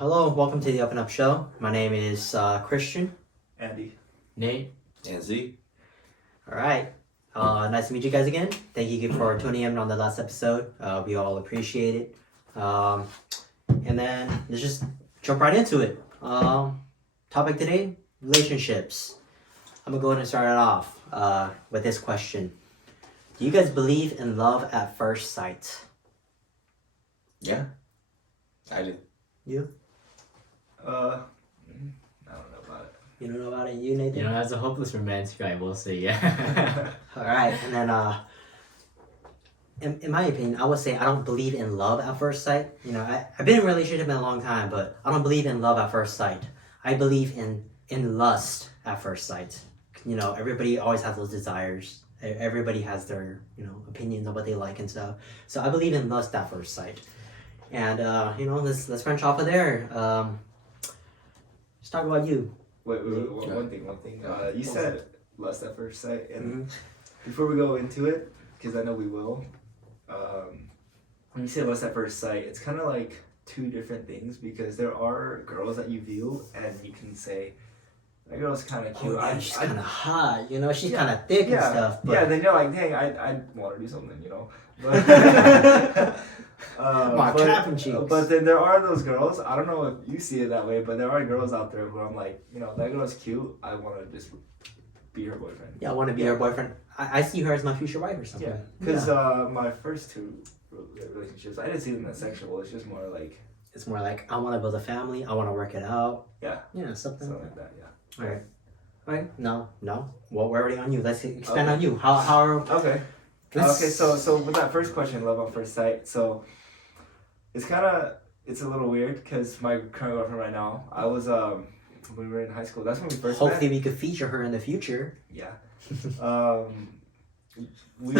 Hello, welcome to the Up and Up Show. My name is Christian. Andy. Nate. And Z. All right. Nice to meet you guys again. Thank you for tuning in on the last episode. We all appreciate it. And then let's just jump right into it. Topic today, relationships. I'm going to go ahead and start it off with this question. Do you guys believe in love at first sight? Yeah. I do. You? I don't know about it. You don't know about it? You, Nathan? You know, as a hopeless romantic guy, we'll say yeah. All right, and then in my opinion, I would say I don't believe in love at first sight. You know, I've been in a relationship in a long time, but I don't believe in love at first sight. I believe in lust at first sight. You know, everybody always has those desires. Everybody has their, you know, opinions on what they like and stuff. So I believe in lust at first sight. And you know, let's branch off of there. Let's talk about you. Wait, one thing. You said lust at first sight, and before we go into it, because I know we will, when you say lust at first sight, it's kind of like two different things, because there are girls that you view and you can say, that girl's kind of cute. Oh, yeah, she's kind of hot, you know. She's kind of thick and stuff. But then you're like, dang, I want to do something, you know. But, but then there are those girls. I don't know if you see it that way, but there are girls out there who I'm like, you know, that girl's cute. I want to just be her boyfriend. Yeah, I want to be her boyfriend. I see her as my future wife or something. Yeah, because my first two relationships, I didn't see them as sexual. It's just more like. It's more like I want to build a family. I want to work it out. Yeah. Yeah, something like that. Yeah. All right. Right? No. Well, we're already on you. Let's expand on you. How? Okay. Okay. So with that first question, love on first sight. So it's a little weird because my current girlfriend right now, I was when we were in high school. That's when we first. Hopefully, met. we could feature her in the future. Yeah. We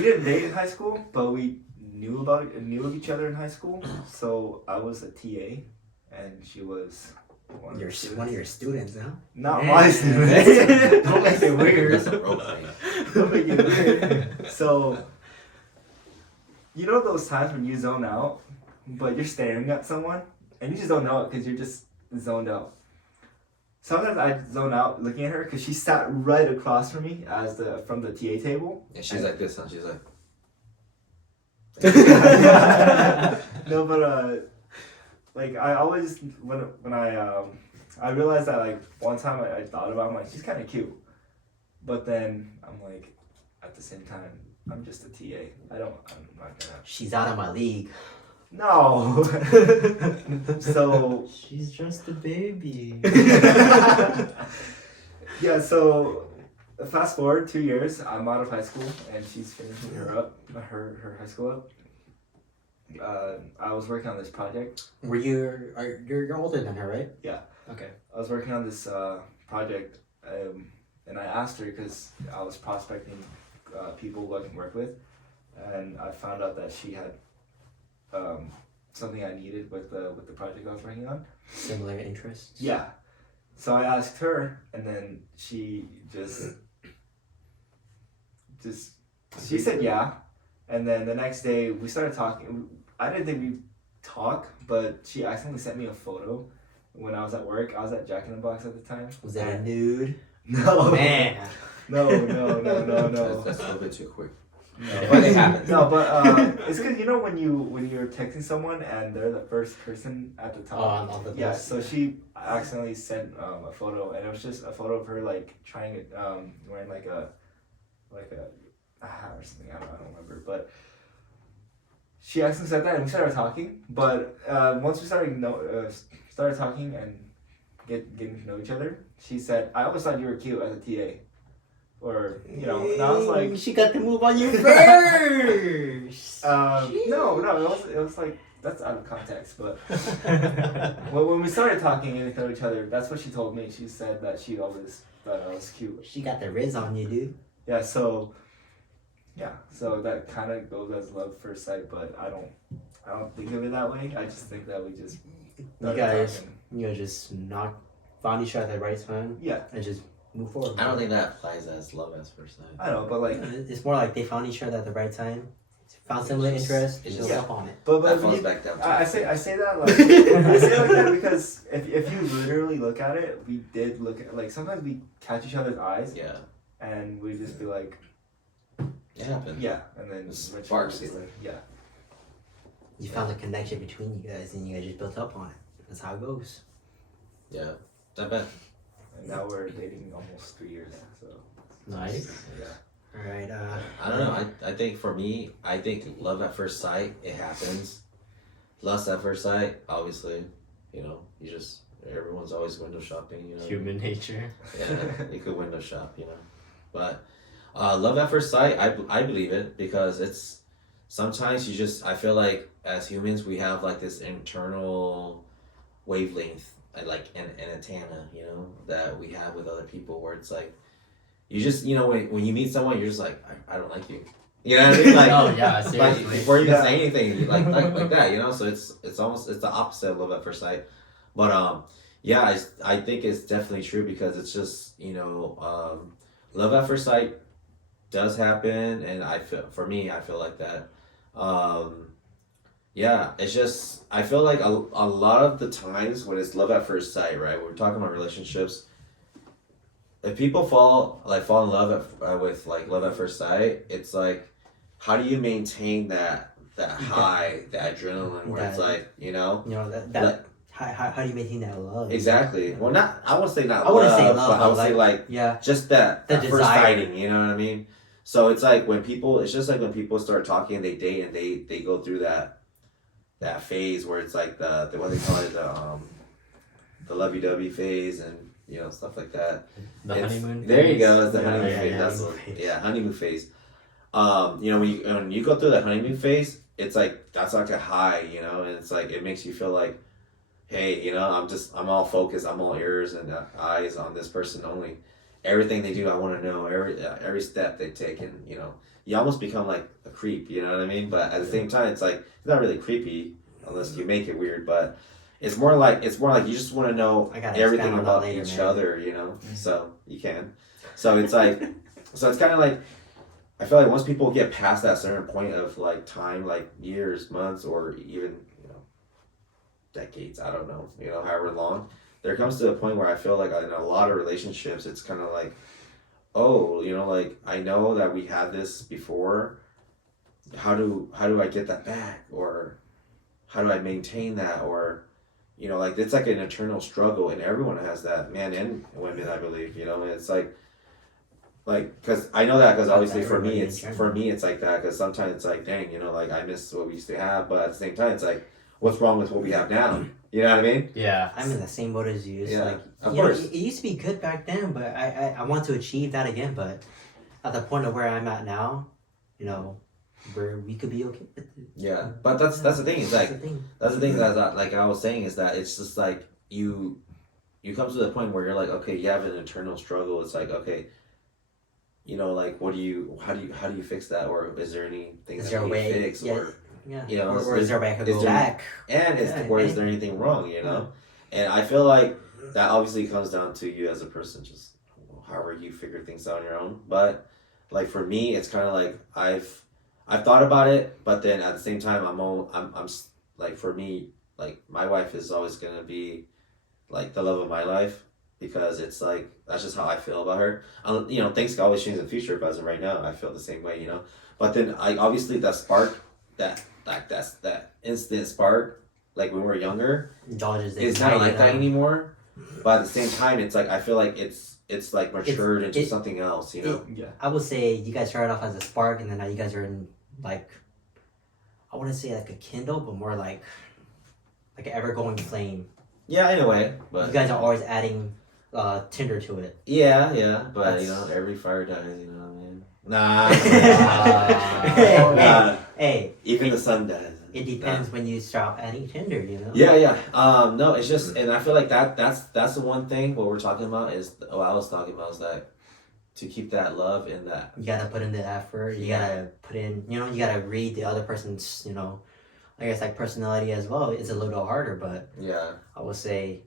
didn't date in high school, but we knew of each other in high school. So I was a TA, and she was one of your students, huh? Not my students. Don't make it weird. That's a role play. Don't make it weird. So, you know those times when you zone out, but you're staring at someone, and you just don't know it because you're just zoned out. Sometimes I zone out looking at her because she sat right across from me from the TA table. Yeah, she's like this, huh? She's like. No, but like I always when I realized that like one time I thought about it, I'm like, she's kind of cute, but then I'm like, at the same time, I'm just a TA. I'm not gonna. She's out of my league. No. So She's just a baby. yeah. So fast forward 2 years, I'm out of high school and she's finishing her high school up. I was working on this project. You're older than her, right? Yeah. Okay. I was working on this project, and I asked her because I was prospecting people who I can work with, and I found out that she had something I needed with the project I was working on. Similar interests. Yeah. So I asked her, and then she just she said yeah, and then the next day we started talking. I didn't think we'd talk, but she accidentally sent me a photo when I was at work. I was at Jack in the Box at the time. Was that a nude? No. Man. No. That's a little bit too quick. No. But it happens. No, but it's because you know when you're texting someone and they're the first person at the top. On the yeah. list. So she accidentally sent a photo, and it was just a photo of her like trying it, wearing like a hat or something. I don't remember, but she accidentally said that, and we started talking. But once we started talking and getting to know each other, she said, "I always thought you were cute as a TA." Or, you know, and I was like... She got the move on you first! No, it was like, that's out of context, but... when we started talking and to know each other, that's what she told me. She said that she always thought I was cute. She got the riz on you, dude. Yeah, so that kind of goes as love first sight, but I don't think of it that way. I just think that we just... You guys just found each other at the right time? Yeah. And just... move forward. I don't think that applies as love at first sight. I know, but like it's more like they found each other at the right time, Found similar Just- interests, it's build just- up on it. But That but falls you- back down to I say that like I say it like that because if you literally look at it, we did look at like sometimes we catch each other's eyes yeah, and we just be like it happened. yeah, and then It's eventually sparks, we're just like yeah. You found a connection between you guys, and you guys just built up on it. That's how it goes. Yeah, not bad. And now we're dating almost 3 years, so Nice. yeah. All right. I don't know. I think for me, I think love at first sight, it happens. Lust at first sight, obviously, you know, everyone's always window shopping, you know. Human nature. Yeah, you could window shop, you know. But love at first sight, I believe it because it's sometimes I feel like as humans we have like this internal wavelength, like an antenna, you know, that we have with other people where it's like you just, you know, when you meet someone, you're just like, I don't like you. You know what I mean? Like, Oh yeah, like seriously. before you can Yeah. say anything, like that, you know. So it's almost the opposite of love at first sight. But yeah, I think it's definitely true because it's just, you know, love at first sight does happen, and I feel like that. Yeah, it's just I feel like a lot of the times when it's love at first sight, right? We're talking about relationships. If people fall in love with like love at first sight, it's like, how do you maintain that high, that adrenaline, where it's That- like, you know, You know that. Like- How do you maintain that love? exactly. Well, not I wouldn't say not I wouldn't say love, love, but I would but say like Yeah. just that The first desire. sighting. You know what I mean? So it's like it's just like when people start talking, they date, and they go through that phase where it's like the what they call it, the lovey-dovey phase, and you know, stuff like that. The It's- honeymoon. There you phase. go. It's the Yeah, honeymoon yeah, phase. yeah. That's honeymoon what. phase. Yeah, honeymoon phase. You know, when you go through the honeymoon phase, it's like that's like a high, you know, and it's like it makes you feel like, hey, you know, I'm all focused, I'm all ears and eyes on this person only. Everything they do, I want to know every step they take, and you know, you almost become like a creep. You know what I mean? But at the same time, it's like it's not really creepy unless you make it weird, but. It's more like you just want to know I gotta everything expand on that about later, each man. other, you know. So you can. So it's like, so it's kind of like, I feel like once people get past that certain point of like time, like years, months, or even, you know, decades, I don't know, you know, however long, there comes to a point where I feel like in a lot of relationships, it's kind of like, oh, you know, like I know that we had this before. How do I get that back, or how do I maintain that, or you know, like it's like an eternal struggle, and everyone has that, men and women, I believe. You know, and it's like, because I know that because obviously for me, it's like that because sometimes it's like, dang, you know, like I miss what we used to have, but at the same time, it's like, what's wrong with what we have now? You know what I mean? Yeah. I'm in the same boat as you. It's Yeah, like, of you know, course. it used to be good back then, but I want to achieve that again. But at the point of where I'm at now, you know, where we could be okay with it. Yeah, but that's the thing. It's like That's the thing. that's the thing that like I was saying is that it's just like you come to the point where you're like, okay, you have an internal struggle. It's like, okay, you know, like how do you fix that, or is there anything Is that there a you way? fix, Yeah. or Yeah. you know, or is there a way I could is go there- back? and is Yeah, or is and- there anything wrong, you know? And I feel like that obviously comes down to you as a person, just however you figure things out on your own. But like for me, it's kind of like I've thought about it, but then at the same time, I'm like, for me, like my wife is always gonna be like the love of my life because it's like that's just how I feel about her. You know, things can always change in the future, but as of right now, I feel the same way. You know, but then I obviously that spark, that's that instant spark, like when we're younger, Indulges the it's not anxiety, like that you know? anymore. But at the same time, it's like I feel like it's like matured into it- something else. You know. Yeah. I would say you guys started off as a spark, and then now you guys are in like, I wouldn't say like a kindle, but more like an ever going flame. Yeah, in a way, You but guys are always adding tinder to it. yeah, but you That's- know, every fire dies. You know what I mean? Hey, Nah. hey, Even the sun dies. it depends when you stop adding tinder, you know? Yeah. No, it's just, and I feel like that's the one thing. What we're talking about is what I was talking about is that to keep that love in that. You gotta put in the effort. You Yeah. gotta put in, you know, you gotta read the other person's, you know, I guess like personality as well. It's a little harder, but Yeah. I would say,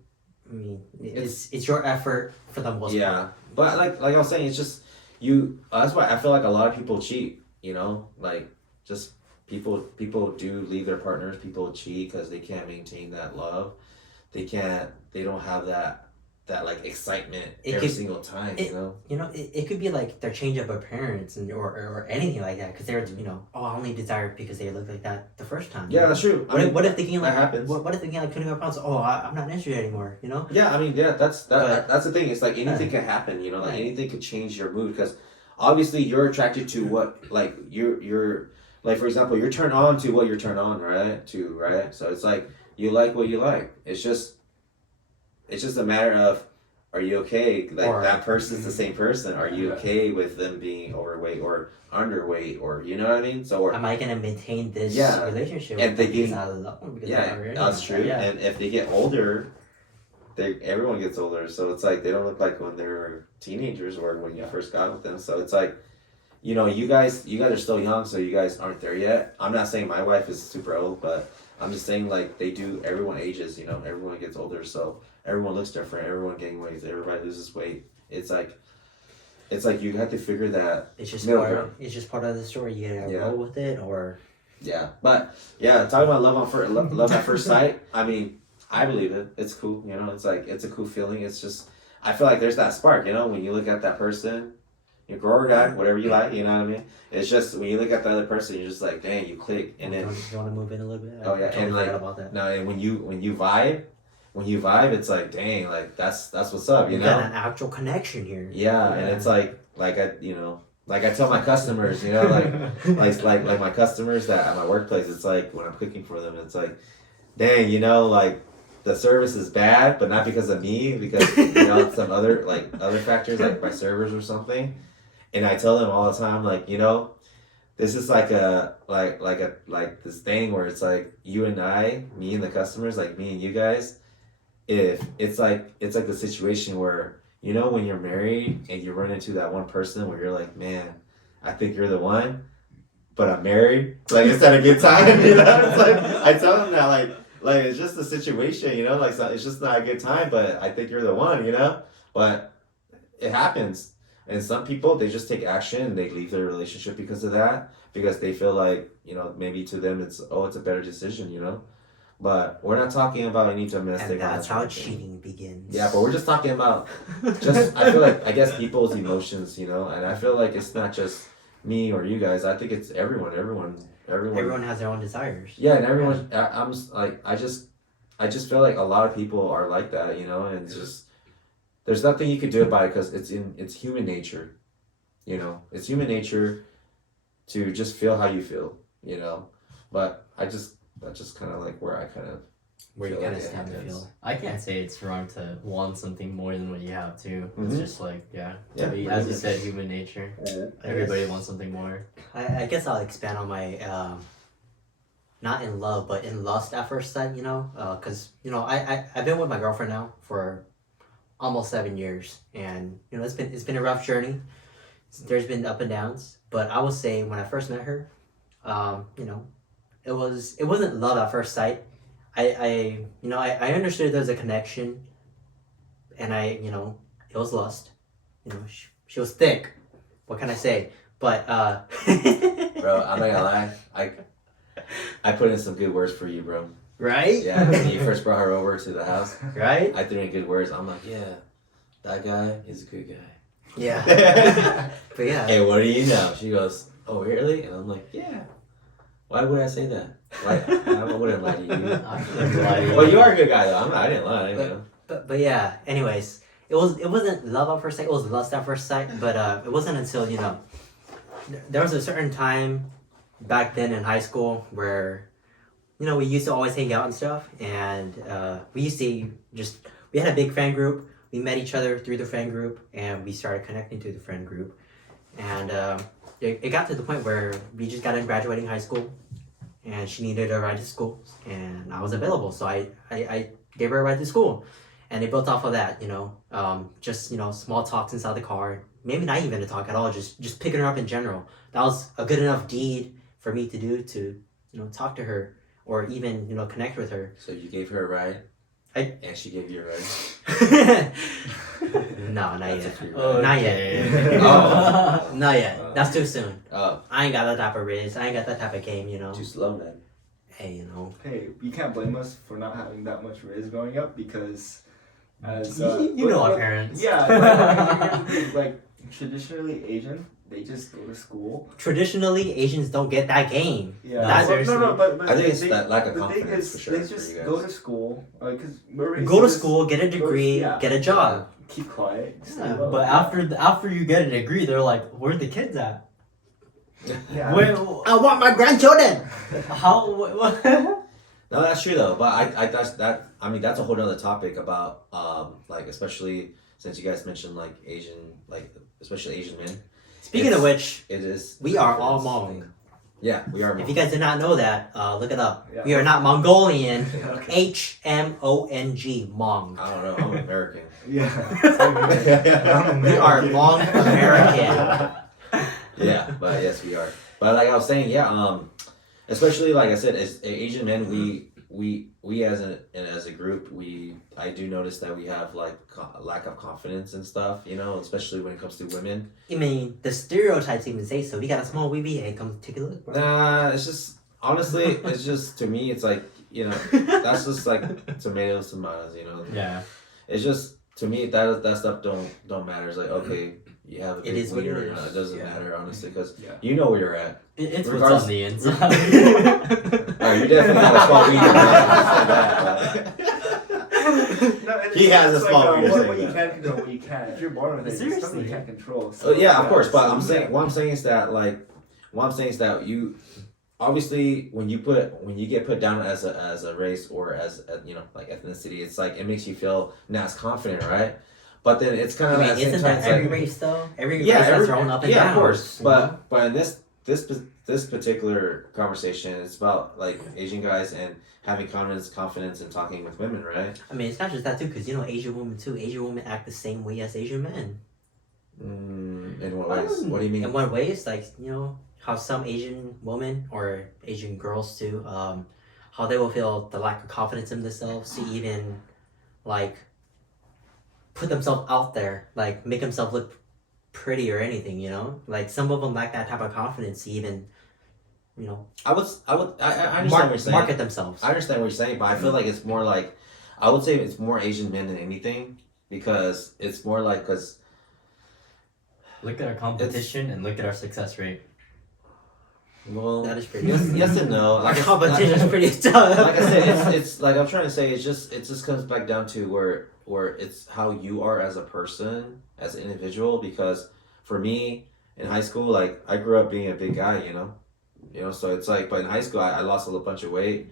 I mean, it's your effort for the most Yeah. part. But like I was saying, it's just you. That's why I feel like a lot of people cheat. You know, like just people do leave their partners. People cheat because they can't maintain that love. They don't have that like excitement It every could- single time. it- You know. You know, it could be like their change of appearance or anything like that because they're oh, I only desire because they look like that the first time. Yeah, that's true. What if they gain like that happens. what if they gain like 25 pounds? Oh, I'm not interested anymore. You know. Yeah, I mean, yeah, that's But- that's the thing. It's like anything can happen, you know, like Right. anything could change your mood because obviously you're attracted to what, like you're like for example, you're turned on to what you're turned on, right? So it's like you like what you like. It's just a matter of are you okay? Like Or- that person's the same person. Are you okay with them being overweight or underweight or you know what I mean? So or Am I gonna maintain this Yeah. relationship? And with they them because gain- I love them, because I yeah, already that's know. true. Yeah. And if they get older, everyone gets older, so it's like they don't look like when they were teenagers or when you first got with them. So it's like, you know, you guys are still young, so you guys aren't there yet. I'm not saying my wife is super old, but I'm just saying like they do. Everyone ages, you know. Everyone gets older, so everyone looks different. Everyone gains weight. Everybody loses weight. It's like you have to figure that. It's just middle part. ground. It's just part of the story. You gotta Yeah. roll with it, or Yeah, but yeah, talking about love at first sight. I mean, I believe it. It's cool, you know. It's like it's a cool feeling. It's just I feel like there's that spark, you know, when you look at that person, you girl or guy, whatever you like, you know what I mean. It's just when you look at the other person, you're just like, dang, you click, and then you want to move in a little bit. Oh, yeah, I totally and, like, forgot about that. no, and when you vibe, it's like, dang, like that's what's up, you We know. got an actual connection here. Yeah, and it's like I you know. Like I tell my customers, you know, like my customers that at my workplace, it's like when I'm cooking for them, it's like, dang, you know, like the service is bad, but not because of me, because you know some other factors like my servers or something. And I tell them all the time, like, you know, this is like this thing where it's like you and I, me and the customers, like me and you guys, if it's like the situation where you know when you're married and you run into that one person where you're like, man, I think you're the one, but I'm married. Like it's not a good time, you know. It's like I tell them that, like it's just a situation, you know. Like it's just not a good time, but I think you're the one, you know. But it happens, and some people they just take action and they leave their relationship because of that, because they feel like you know maybe to them it's a better decision, you know. But we're not talking about any domestic. And that's how violence or anything. cheating begins. Yeah, but we're just talking about I feel like I guess people's emotions, you know, and I feel like it's not just me or you guys. I think it's everyone. Everyone has their own desires. Yeah, and everyone. I'm just, like I just feel like a lot of people are like that, you know, and it's just there's nothing you can do about it because it's human nature, you know. It's human nature to just feel how you feel, you know. But that's just kind of like where I kind of Where you feel kind like of it stand to happens. feel. I can't say it's wrong to want something more than what you have too. It's Mhm. just like Yeah, as you said, human nature. I Everybody guess- wants something more. I guess I'll expand on my not in love but in lust at first sight, you know, because you know I've been with my girlfriend now for almost 7 years, and you know it's been a rough journey. There's been up and downs, but I would say when I first met her, you know, it wasn't love at first sight. I I understood there's a connection, and it was lust. You know, she was thick. What can I say? But bro. I'm not gonna lie. I put in some good words for you, bro. right? Yeah, when you first brought her over to the house, Right? I threw in good words. I'm like, yeah, that guy is a good guy. Yeah. But yeah. Hey, what do you know? She goes, oh, really? And I'm like, yeah. Why would I say that? Why? I wouldn't lie to you. I couldn't lie to you. Well, you are a good guy, though. I didn't lie. You know. But yeah. Anyways, it wasn't love at first sight. It was lust at first sight. But it wasn't until there was a certain time back then in high school where we used to always hang out and stuff, and we used to we had a big friend group. We met each other through the friend group, and we started connecting to the friend group, and it got to the point where we just got in graduating high school, and she needed a ride to school, and I was available, so I gave her a ride to school, and it built off of that, just small talks inside the car, maybe not even a talk at all, just picking her up in general. That was a good enough deed for me to do to talk to her or even connect with her. So you gave her a ride, and she gave you a ride. No, not That's yet. a free Oh, ride. Not okay. Oh. Not yet. That's too soon. Oh, I ain't got that type of riz. I ain't got that type of game, you know. too slow, man. Hey, you know. Hey, you can't blame us for not having that much riz growing up because, as You know our parents. Yeah, like, here's the thing, like traditionally Asian, they just go to school. Traditionally, Asians don't get that game. Yeah, Nah, well, no, but I think they, it's that lack of the thing confidence is, for sure they for just you guys. go to school, because we're raised Go to just school, get a degree, yeah. get a job. keep quiet. Stay Yeah, low. But after you get a degree, they're like, where are the kids at? yeah, Where, I want my grandchildren. how? What? No, that's true though. But I that's that. I mean, that's a whole other topic about like especially since you guys mentioned like Asian, like especially Asian men. Speaking of which, It is. we are all confidence Hmong. thing. Yeah, we are. If Hmong. you guys did not know that, look it up. Yeah. We are not Mongolian. okay. HMONG, Hmong. I don't know. I'm American. Yeah. We are Hmong American. Yeah, but yes, we are. But like I was saying, yeah, especially like I said, as Asian men, we as a group, I do notice that we have like lack of confidence and stuff, you know, especially when it comes to women. I mean, the stereotypes even say so. We got a small weeby. Hey, come take a look. Bro. Nah, it's just honestly, it's just to me, it's like you know, that's just like tomatoes, you know. Yeah. It's just to me that stuff don't matter. It's like okay, you have a It big is what wiener it or not. is. It doesn't Yeah. matter honestly because Yeah. you know where you're at. It's Regardless- what's on the inside. Oh, you definitely have a small wiener. Right? No, He has a it's small like, penis, what you yeah. can control, what you can. If you're born with it, it's something Seriously. you can't control. Oh yeah, of course. But so I'm saying yeah. what I'm saying is that you obviously when you get put down as a race or as a, you know like ethnicity, it's like it makes you feel not as confident, right? But then it's kind I of mean, at the same isn't time, that it's every like, race though? Every yeah, race has their own up and yeah, downs. of course. you know? But in this particular conversation, it's about like Asian guys and having confidence in talking with women, right? I mean, it's not just that too, because you know Asian women too. Asian women act the same way as Asian men. In what ways? What do you mean? In what ways? Like you know how some Asian women or Asian girls too, how they will feel the lack of confidence in themselves to even like put themselves out there, like make themselves look pretty or anything. You know, like some of them lack that type of confidence to even, you know, I understand what you're saying. market themselves. I understand what you're saying, but I feel like it's more like I would say it's more Asian men than anything because it's more like because Look at our competition and look at our success rate. well That is pretty. yes and no. Our Like I- competition is pretty tough. like I said, it's like I'm trying to say, it just comes back down to where it's how you are as a person, as an individual. Because for me, in high school, like I grew up being a big guy, you know, so it's like, but in high school, I lost a little bunch of weight,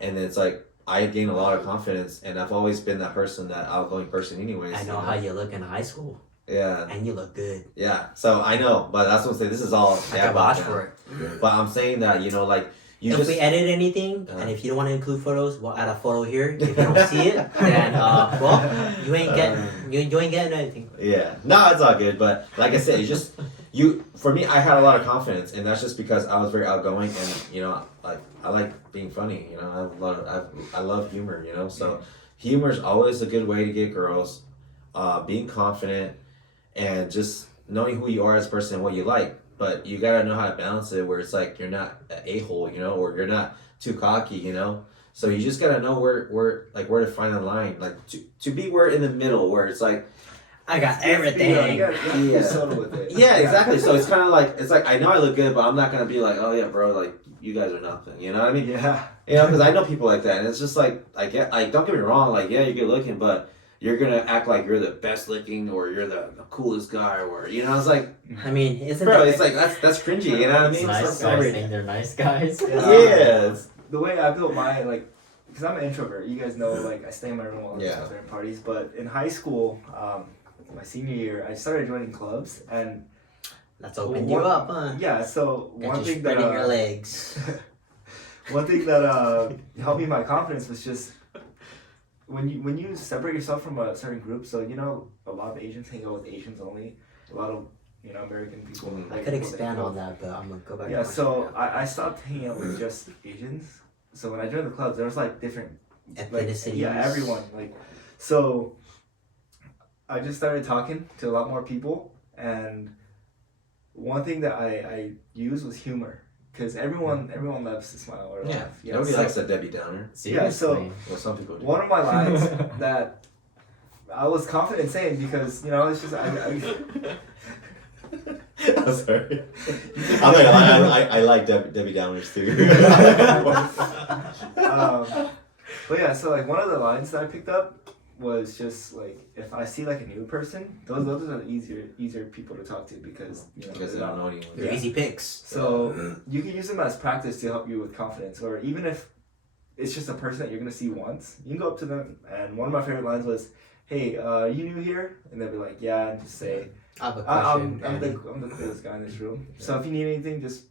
and then it's like I gained a lot of confidence, and I've always been that person, that outgoing person, anyways. I know how you look in high school, Yeah, and you look good. yeah. So I know, but that's what I'm saying. This is all I can vouch for it. But I'm saying that you know, like you if just we edit anything, Uh-huh. and if you don't want to include photos, we'll add a photo here. If you don't see it, then well, you ain't getting you ain't getting anything. Yeah, no, it's all good. But like I said, it's just you. For me, I had a lot of confidence, and that's just because I was very outgoing, and you know, like I like being funny. You know, I have a lot of I love humor. You know, so humor is always a good way to get girls. Being confident and just knowing who you are as a person and what you like. But you gotta know how to balance it, where it's like you're not an a-hole, you know, or you're not too cocky, you know. So you just gotta know where to find the line, like to be where in the middle, where it's like. I got You everything. gotta Yeah. be subtle with it. Yeah, exactly. So it's kind of like I know I look good, but I'm not gonna be like, oh yeah, bro, like you guys are nothing. You know what I mean? Yeah. You know, because I know people like that, and it's just like don't get me wrong, like yeah, you're good looking, but you're gonna act like you're the best looking or you're the coolest guy, or you know, it's like, I mean, isn't bro, it? it's like that's cringy. You know what I mean? Nice It's guys like- think they're nice guys. Yeah. It's, The way I built my because I'm an introvert. You guys know, like I stay in my room while I'm Yeah. during parties. But in high school, my senior year, I started joining clubs, and Let's open you up, huh? yeah. So Got one you thing that spreading your legs. one thing that helped me my confidence was just when you separate yourself from a certain group. So you know, a lot of Asians hang out with Asians only. A lot of American people. Mhm. I like, could people expand hang out on that, but I'm gonna go back. Yeah, to my so I stopped hanging out with just Asians. So when I joined the clubs, there was like different, like, ethnicities. yeah, everyone. Like, so I just started talking to a lot more people, and one thing that I used was humor, because everyone loves to smile or Yeah. laugh. Nobody likes a Debbie Downer. Seriously. Well, some people do. One of my lines that I was confident in saying, because it's just I'm sorry. I'm not gonna lie, I like Debbie Downers too. But yeah, so like one of the lines that I picked up was just like, if I see like a new person, those are the easier people to talk to, because Because they they're don't not- know anyone. They're easy picks. So you can use them as practice to help you with confidence, or even if it's just a person that you're gonna see once, you can go up to them. And one of my favorite lines was, "Hey, you new here?" And they'll be like, "Yeah," and just say, I have a question. I'm the coolest guy in this room. So if you need anything, just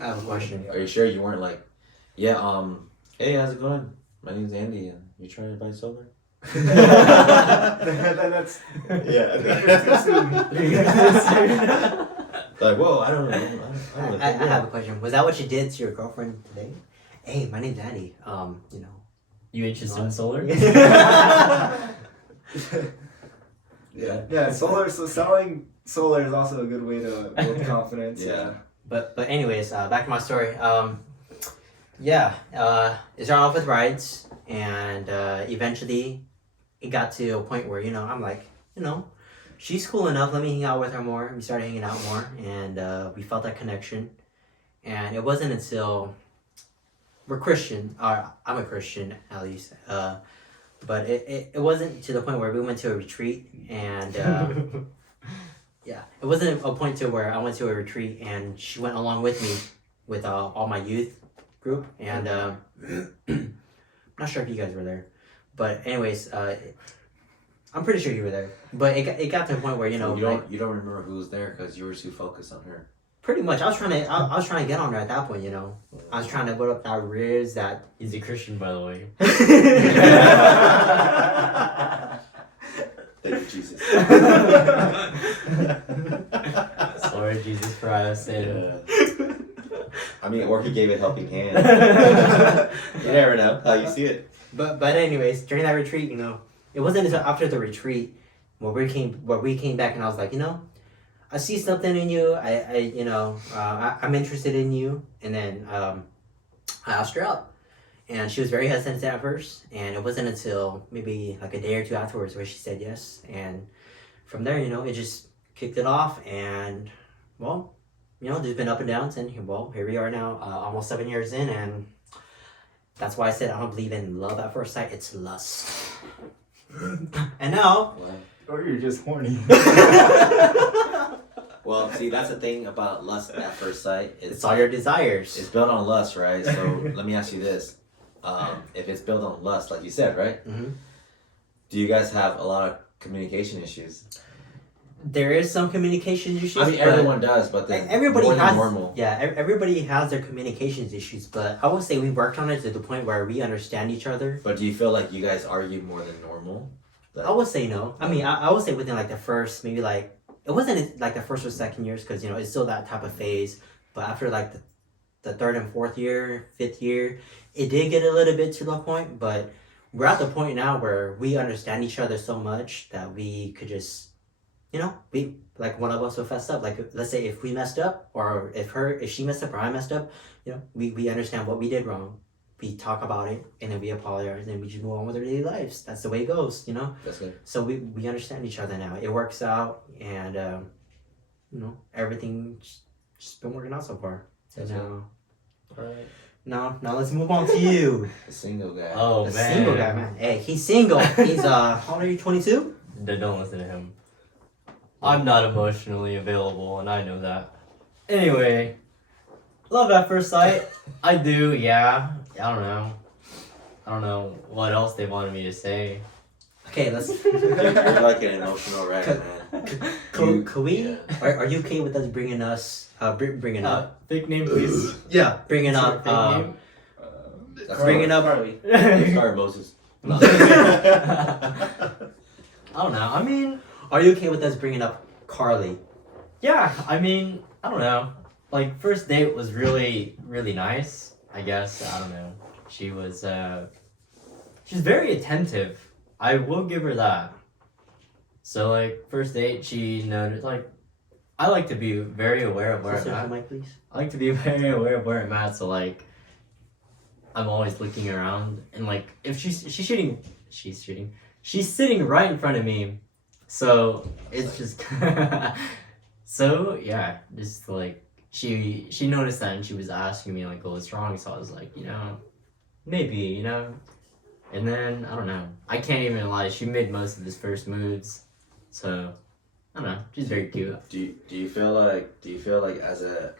I have a question. Are you sure you weren't like, yeah, hey, how's it going? My name's Andy, and you trying to buy sober? then that's Yeah. Like, whoa, I don't know. I have a question. Was that what you did to your girlfriend today? Hey, my name's Andy. You interested in solar? yeah. Solar. So selling solar is also a good way to build confidence. Yeah. But anyways, back to my story. It started off with rides, and eventually it got to a point where I'm like, she's cool enough. Let me hang out with her more. We started hanging out more, and we felt that connection. And it wasn't until we're Christian, or I'm a Christian at least. But it wasn't to the point where we went to a retreat, and it wasn't a point to where I went to a retreat and she went along with me with all my youth group, and I'm not sure if you guys were there, but anyways, I'm pretty sure you were there. But it got to a point where you don't remember who was there because you were too focused on her. pretty much I was trying to get on her at that point. I was trying to put up that riz that. He's a Christian, by the way. Thank you, Jesus. Sorry, Jesus Christ. Yeah. I mean, or he gave a helping hand. You never know how you see it. But anyways, during that retreat, it wasn't until after the retreat where we came back, and I was like, I see something in you. I'm interested in you, and then I asked her out, and she was very hesitant at first, and it wasn't until maybe like a day or two afterwards where she said yes, and from there, it just kicked it off, and well, there's been up and downs, and here we are now, almost 7 years in, and that's why I said I don't believe in love at first sight. It's lust. And now, Or you're just horny. Well, see, that's the thing about lust at first sight. it's all your desires. It's built on lust, right? So let me ask you this: if it's built on lust, like you said, right? Mm-hmm. Do you guys have a lot of communication issues? There is some communication issues. I mean, but everyone does, but then everybody more has than normal. everybody has their communications issues, but I would say we worked on it to the point where we understand each other. But do you feel like you guys argue more than normal? I would say no. I mean, I would say within like the first, maybe like, it wasn't like the first or second years, because it's still that type of phase, but after like the third and fourth year, fifth year, it did get a little bit to the point, but we're at the point now where we understand each other so much that we could just, we, like, one of us will fess up. Like, let's say if we messed up, or if she messed up or I messed up, we understand what we did wrong. We talk about it, and then we apologize, and we just move on with our daily lives. That's the way it goes, That's good. So we understand each other now. It works out, and everything's just been working out so far. That's now, Alright. now let's move on to you. The single guy. Oh, The man. single guy, man. Hey, he's single. He's how old are you? 22? Don't listen to him. I'm not emotionally available, and I know that. Anyway, love at first sight. I do, yeah. I don't know what else they wanted me to say. Okay, let's. You're like an emotional wreck, man. Could we? Yeah. Are you okay with us bringing up? Fake name, please. Yeah, bringing Sorry, up. fake name. That's Bringing up. Carly. Sorry, Moses. No. I don't know. I mean, Are you okay with us bringing up Carly? yeah. I mean, I don't know. Like, first date was really, really nice. I guess I don't know. She's very attentive. I will give her that. So like first date, she noticed like I like to be very aware of where I'm Closer to at. the mic, please. I like to be very aware of where I'm at. So like I'm always looking around and like if she's sitting right in front of me. So it's just so yeah, just like she noticed that and she was asking me like, "Oh, what's wrong?" So I was like, maybe, And then I don't know. I can't even lie. She made most of his first moves, so I don't know. She's very cute. Do you feel like as a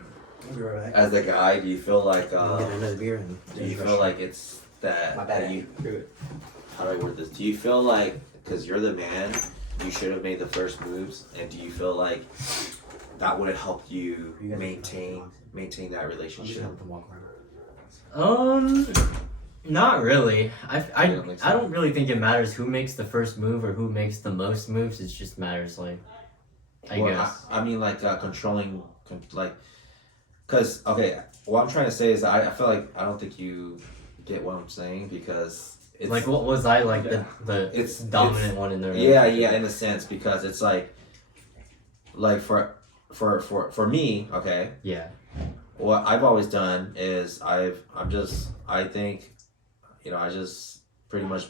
I'll be right back. as a guy, do you feel like I'll get another beer and do you feel like it's that My bad. that you how do I word this? Do you feel like because you're the man, you should have made the first moves, and do you feel like that would have helped you You guys- maintain that I'm just relationship? gonna walk around. Not really. I You don't think so? I don't really think it matters who makes the first move or who makes the most moves. It just matters like I Well, guess. I mean, like controlling, because okay, what I'm trying to say is that I feel like I don't think you get what I'm saying because it's Like what was I like Yeah. the It's- dominant one in the yeah, relationship? in a sense because it's like for me, okay. Yeah. What I've always done is I think, I just pretty much,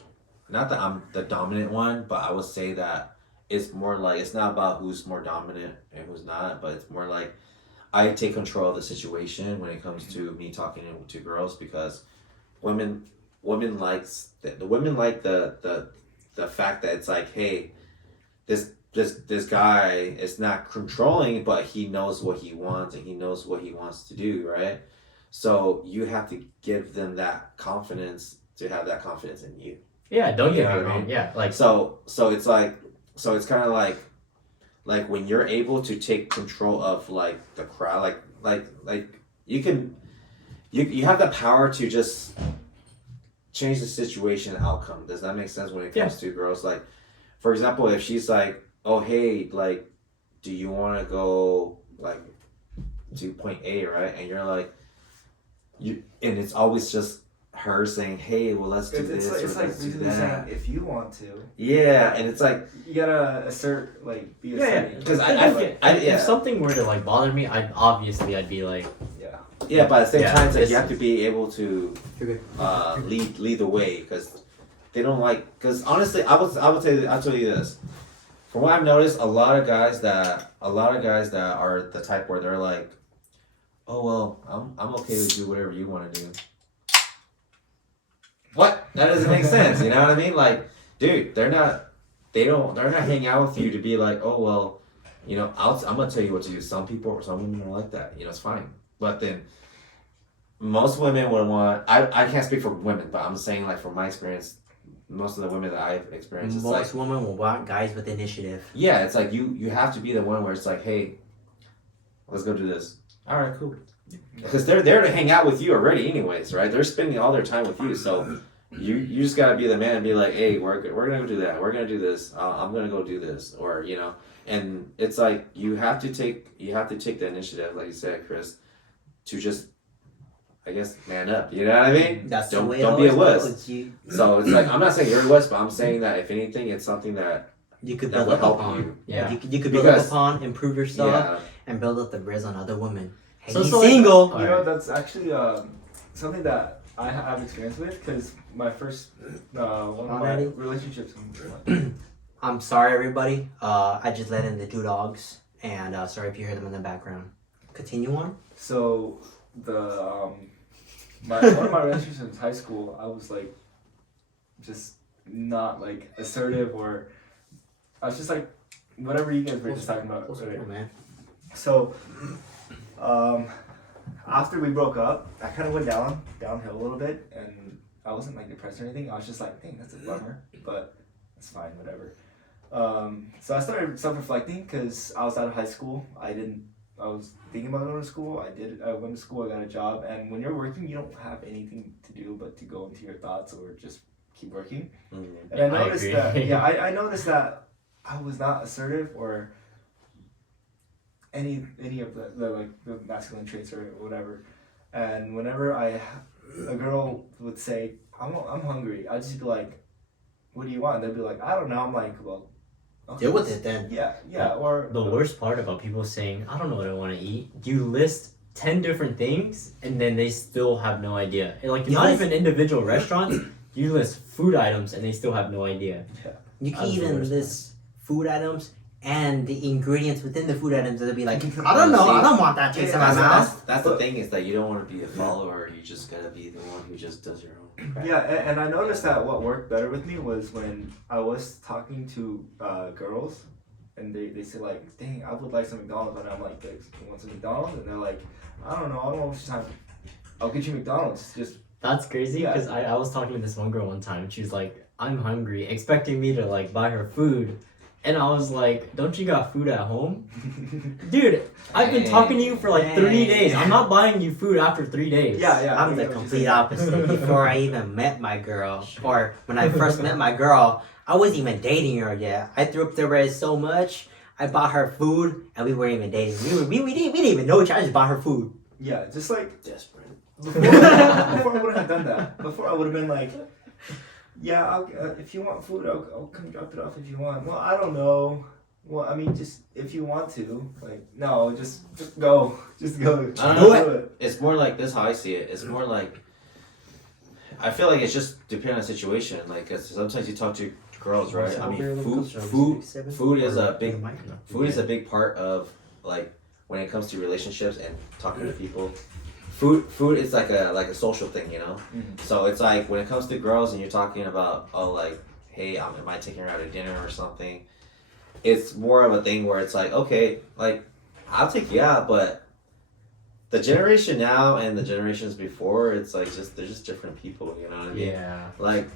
not that I'm the dominant one, but I would say that it's more like, it's not about who's more dominant and who's not, but it's more like I take control of the situation when it comes to me talking to girls because women the women like the fact that it's like, hey, this guy is not controlling, but he knows what he wants and he knows what he wants to do, right? So you have to give them that confidence to have that confidence in you. Yeah, don't You get know me what I wrong. mean? Yeah, like So it's like, so it's kind of like when you're able to take control of like the crowd, like you can, you have the power to just change the situation outcome. Does that make sense when it comes to girls? Like, for example, if she's like, oh hey, like, do you want to go like to point A, right? And you're like, and it's always just her saying, hey, well, let's do It's this it's or like let's do basically that. saying if you want to, Yeah, and it's like, you gotta assert like be yeah, asserting. because if something were to like bother me, I'd be like, yeah, but at the same Yeah, time, it's like this you have to is- be able to You're good. lead the way because they don't like. Because honestly, I'll tell you this. From what I've noticed, a lot of guys that are the type where they're like, oh well, I'm okay to do whatever you want to do. What? That doesn't make sense. You know what I mean? Like, dude, they're not hanging out with you to be like, oh well, I'm gonna tell you what to do. Some women are like that. It's fine. But then most women would want. I can't speak for women, but I'm saying like from my experience, most of the women that I've experienced, it's like, Most women will want guys with initiative. yeah, it's like you have to be the one where it's like, hey, let's go do this. All right, cool. Because they're there to hang out with you already, anyways, right? They're spending all their time with you, so you just gotta be the man and be like, hey, we're gonna go do that. We're gonna do this. I'm gonna go do this, or and it's like you have to take the initiative, like you said, Chris, to just, I guess, man up. You know what I mean? That's don't the way don't it be a always wuss. goes. You So it's like I'm not saying you're a wuss, but I'm saying that if anything, it's something that could that build will up help upon. you. Yeah. You could build up Because- upon, improve yourself, Yeah. and build up the grizz on other women. Hey, So- he's so like- single. You know, that's actually something that I have experience with because my first one of my Daddy? relationships. I'm sorry, everybody. I just let in the 2 dogs, and sorry if you hear them in the background. Continue on. So the one of my relationships in high school, I was like just not like assertive or I was just like whatever you guys were just talking about. Close earlier. up, man. So, after we broke up, I kind of went downhill a little bit, and I wasn't like depressed or anything. I was just like, dang, that's a bummer, but it's fine, whatever. So I started self-reflecting because I was out of high school. I was thinking about going to school. I went to school. I got a job, and when you're working, you don't have anything to do but to go into your thoughts or just keep working. Mhm. And I I noticed agree. that. Yeah, I noticed that I was not assertive or any of the like the masculine traits or whatever. And whenever a girl would say, I'm hungry, I'd just be like, what do you want? They'd be like, I don't know. I'm like, well, Okay, Deal with it then. Yeah, or The worst part about people saying, I don't know what I want to eat, you list 10 different things and then they still have no idea. And like, not Yes. even individual restaurants, you list food items and they still have no idea. You can That's the even worst list food items and the ingredients within the food items that'll be like, I See, don't know, I don't want that taste in my mouth. That's the thing is that you don't want to be a follower. You just gotta be the one who just does your own. crap. Yeah, and I noticed that what worked better with me was when I was talking to girls, and they say like, "Dang, I would like some McDonald's," and I'm like, "You want some McDonald's?" And they're like, "I don't know, I don't know which time. I'll get you McDonald's." Just That's crazy Yeah. because I was talking to this one girl one time and she was like, I'm hungry, expecting me to like buy her food. And I was like, don't you got food at home? Dude, I've been talking to you for like 3 days. I'm not buying you food after 3 days. yeah. I'm the complete opposite. Before I even met my girl, or when I first met my girl, I wasn't even dating her yet. I threw up the red so much. I bought her food, and we weren't even dating. We didn't even know each other. I just bought her food. Yeah, just like Desperate. before I wouldn't have done that. Before I would have been like, yeah, I'll, if you want food, I'll come drop it off if you want. Well, I don't know. Well, I mean, just if you want to, like, no, just go, just go. I don't Do know. It's more like this. How I see it. It's more like I feel like it's just depending on the situation. Like 'cause sometimes you talk to girls, right? I mean, food is a big food is a big part of like when it comes to relationships and talking to people. Food is like a social thing, you know. Mhm. So it's like when it comes to girls and you're talking about like, hey, am I taking her out to dinner or something? It's more of a thing where it's like, okay, like I'll take you out, but the generation now and the generations before, it's like they're just different people, you know what I mean? Yeah. Like,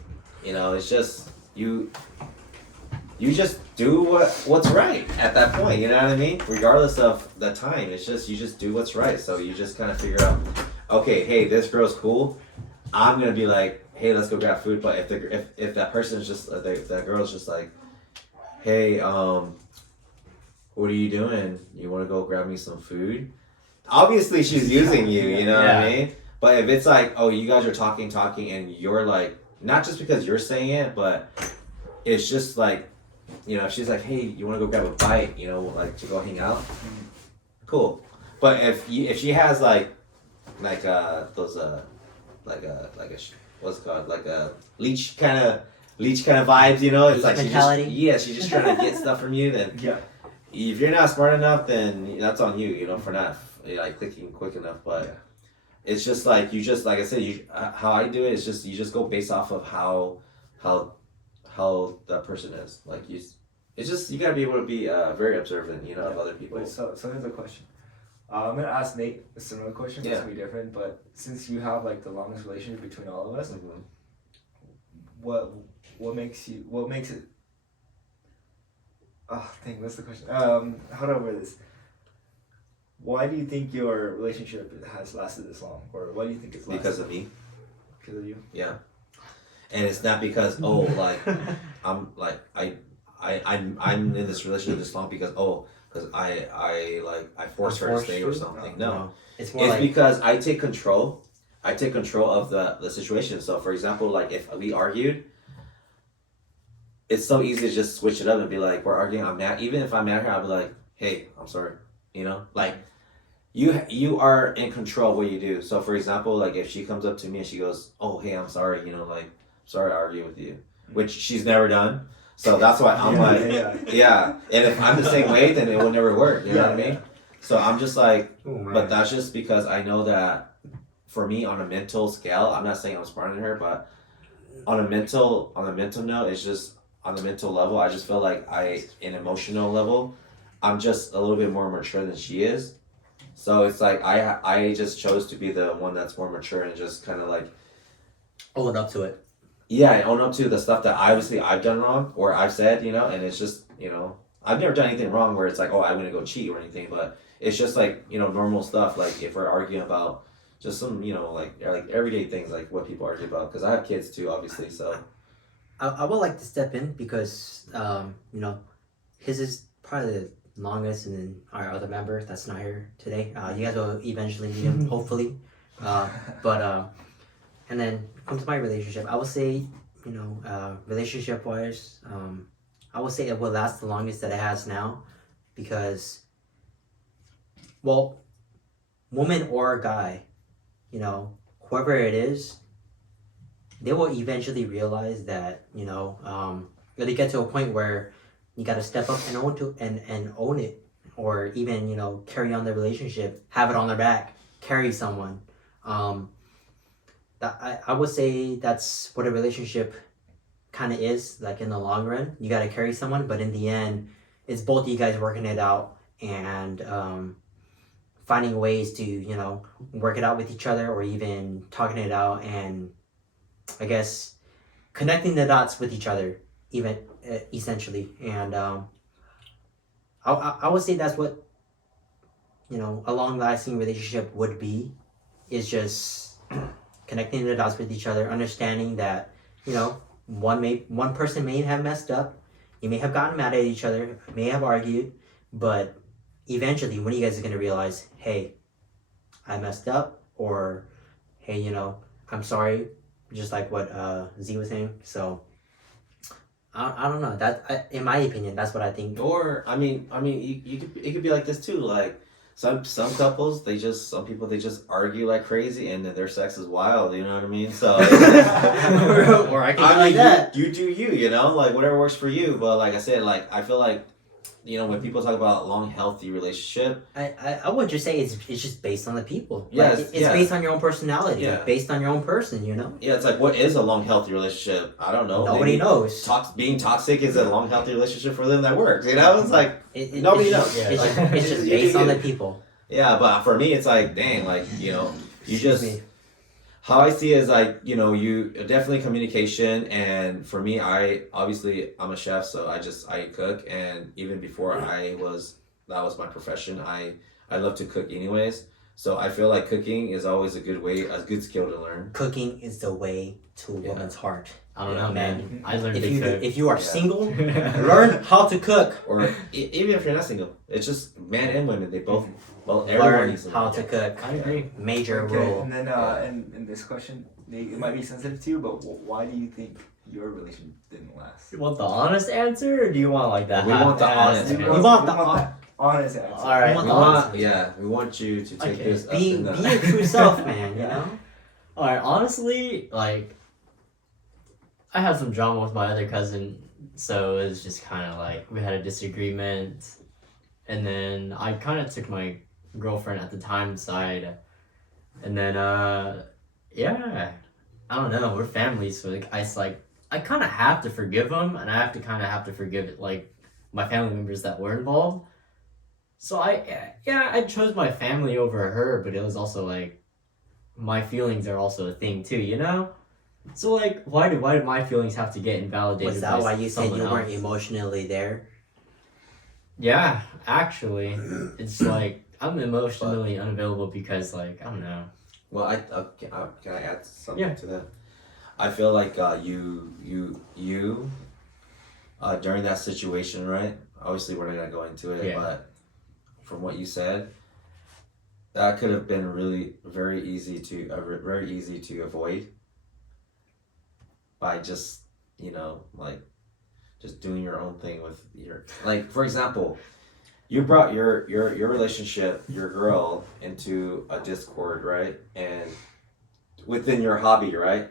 you know, it's just you just do what's right at that point, you know what I mean? Regardless of the time, it's just you just do what's right. So you just kind of figure out, okay, hey, this girl's cool. I'm gonna be like, hey, let's go grab food. But if that person's just that girl's just like, hey, what are you doing? You want to go grab me some food? Obviously, she's using you. You know what I mean? But if it's like, oh, you guys are talking, and you're like, not just because you're saying it, but it's just like, you know, if she's like, hey, you want to go grab a bite, you know, like to go hang out, cool. But if she has like those what's it called, like a leech kind of vibes, you know, it's like she's just trying to get stuff from you. Then Yeah. if you're not smart enough, then that's on you, you know, for not like clicking quick enough. But it's just like you just like I said, how I do it is just you just go based off of how that person is. Like it's just you gotta be able to be very observant, you know, of other people. Wait, so here's a question. I'm gonna ask Nate a similar question. It's gonna be different, but since you have like the longest relationship between all of us, Mhm. what makes it? Oh, dang, what's the question? How do I word this? Why do you think your relationship has lasted this long, or why do you think it's lasted? Because of me. Because of you. Yeah. And it's not because like I'm like I'm in this relationship this long because I forced her to stay or something. No. It's more It's like because I take control of the situation. So for example, like if we argued, it's so easy to just switch it up and be like, we're arguing, I'm mad. Even if I'm mad at her, I'll be like, hey, I'm sorry. You know? Like you are in control of what you do. So for example, like if she comes up to me and she goes, oh hey, I'm sorry, you know, like sorry to argue with you. Which she's never done. So that's why I'm yeah. And if I'm the same way, then it will never work. You know what I mean? So I'm just like, but that's just because I know that for me on a mental scale, I'm not saying I'm smarter than her, but on a mental note, it's just on the mental level, I just feel like in emotional level, I'm just a little bit more mature than she is. So it's like I just chose to be the one that's more mature and just kind of like own up to it. Yeah, I own up to the stuff that obviously I've done wrong or I've said, you know, and it's just, you know, I've never done anything wrong where it's like, oh, I'm gonna go cheat or anything, but it's just like, you know, normal stuff. Like if we're arguing about just some, you know, like everyday things, like what people argue about. Because I have kids too, obviously. So I would like to step in because you know, his is probably the longest, and then our other member that's not here today. You guys will eventually meet him, hopefully. And then come to my relationship. I would say, you know, relationship wise, I would say it will last the longest that it has now, because, well, woman or guy, you know, whoever it is, they will eventually realize that, they get to a point where you got to step up and own it, or even carry on the relationship, have it on their back, carry someone. I would say that's what a relationship kind of is like in the long run. You got to carry someone, but in the end, it's both of you guys working it out and finding ways to work it out with each other, or even talking it out, and I guess connecting the dots with each other, even essentially. And I would say that's what a long lasting relationship would be, is just connecting the dots with each other, understanding that one person may have messed up, you may have gotten mad at each other, may have argued, but eventually one of you guys is going to realize, hey, I messed up, or hey, I'm sorry, just like what Z was saying. So I don't know, that in my opinion, that's what I think. Or I mean, it could be like this too. Like some couples, some people they just argue like crazy, and their sex is wild. You know what I mean? So Or I can be like that. You do you, like whatever works for you. But like I said, like I feel like when people talk about long healthy relationship, I would just say it's just based on the people. Yes, Like, it's based on your own personality. Yeah. Based on your own person. Yeah, it's like, what is a long healthy relationship? I don't know. Nobody knows. Being toxic is a long healthy relationship for them that works. It's like nobody it's knows. just- Yeah, It's, like- just, it's just You based do on you. the people. Yeah, but for me, it's like, dang, like you Excuse just. me. How I see it is like, you definitely communication, and for me, I'm a chef, so I cook, and even before that was my profession, I love to cook anyways. So I feel like cooking is always a good skill to learn. Cooking is the way to a Yeah. woman's heart. I don't Yeah, know, man. I learned to cook. If you are Yeah. single, learn how to cook. Or even if you're not single, it's just men and women, they both, everyone Learn needs to how know. to cook. I agree. Major Okay, rule. and then in this question, it might be sensitive to you, but why do you think your relationship didn't last? You want the honest answer, or do you want like that? We want the honest half-assed answer. We want the honest answer. All right. We want you to take Okay. this up Be in the... your true self, man. All right. Honestly, like, I had some drama with my other cousin, so it was just kind of like we had a disagreement, and then I kind of took my girlfriend at the time side, and then yeah, I don't know, we're family, so I kind of have to forgive him, and I have to forgive like my family members that were involved. So I chose my family over her, but it was also like my feelings are also a thing too. So like why did my feelings have to get invalidated? Was that by why you said someone you weren't else? emotionally there? Yeah, actually, it's like I'm emotionally unavailable because like I don't know. Well, can I add something Yeah. to that? I feel like you during that situation, right? Obviously, we're not gonna go into it, Yeah. but from what you said, that could have been really very easy to avoid by just like just doing your own thing with your, like, for example, you brought your relationship, your girl, into a Discord, right? And within your hobby, right?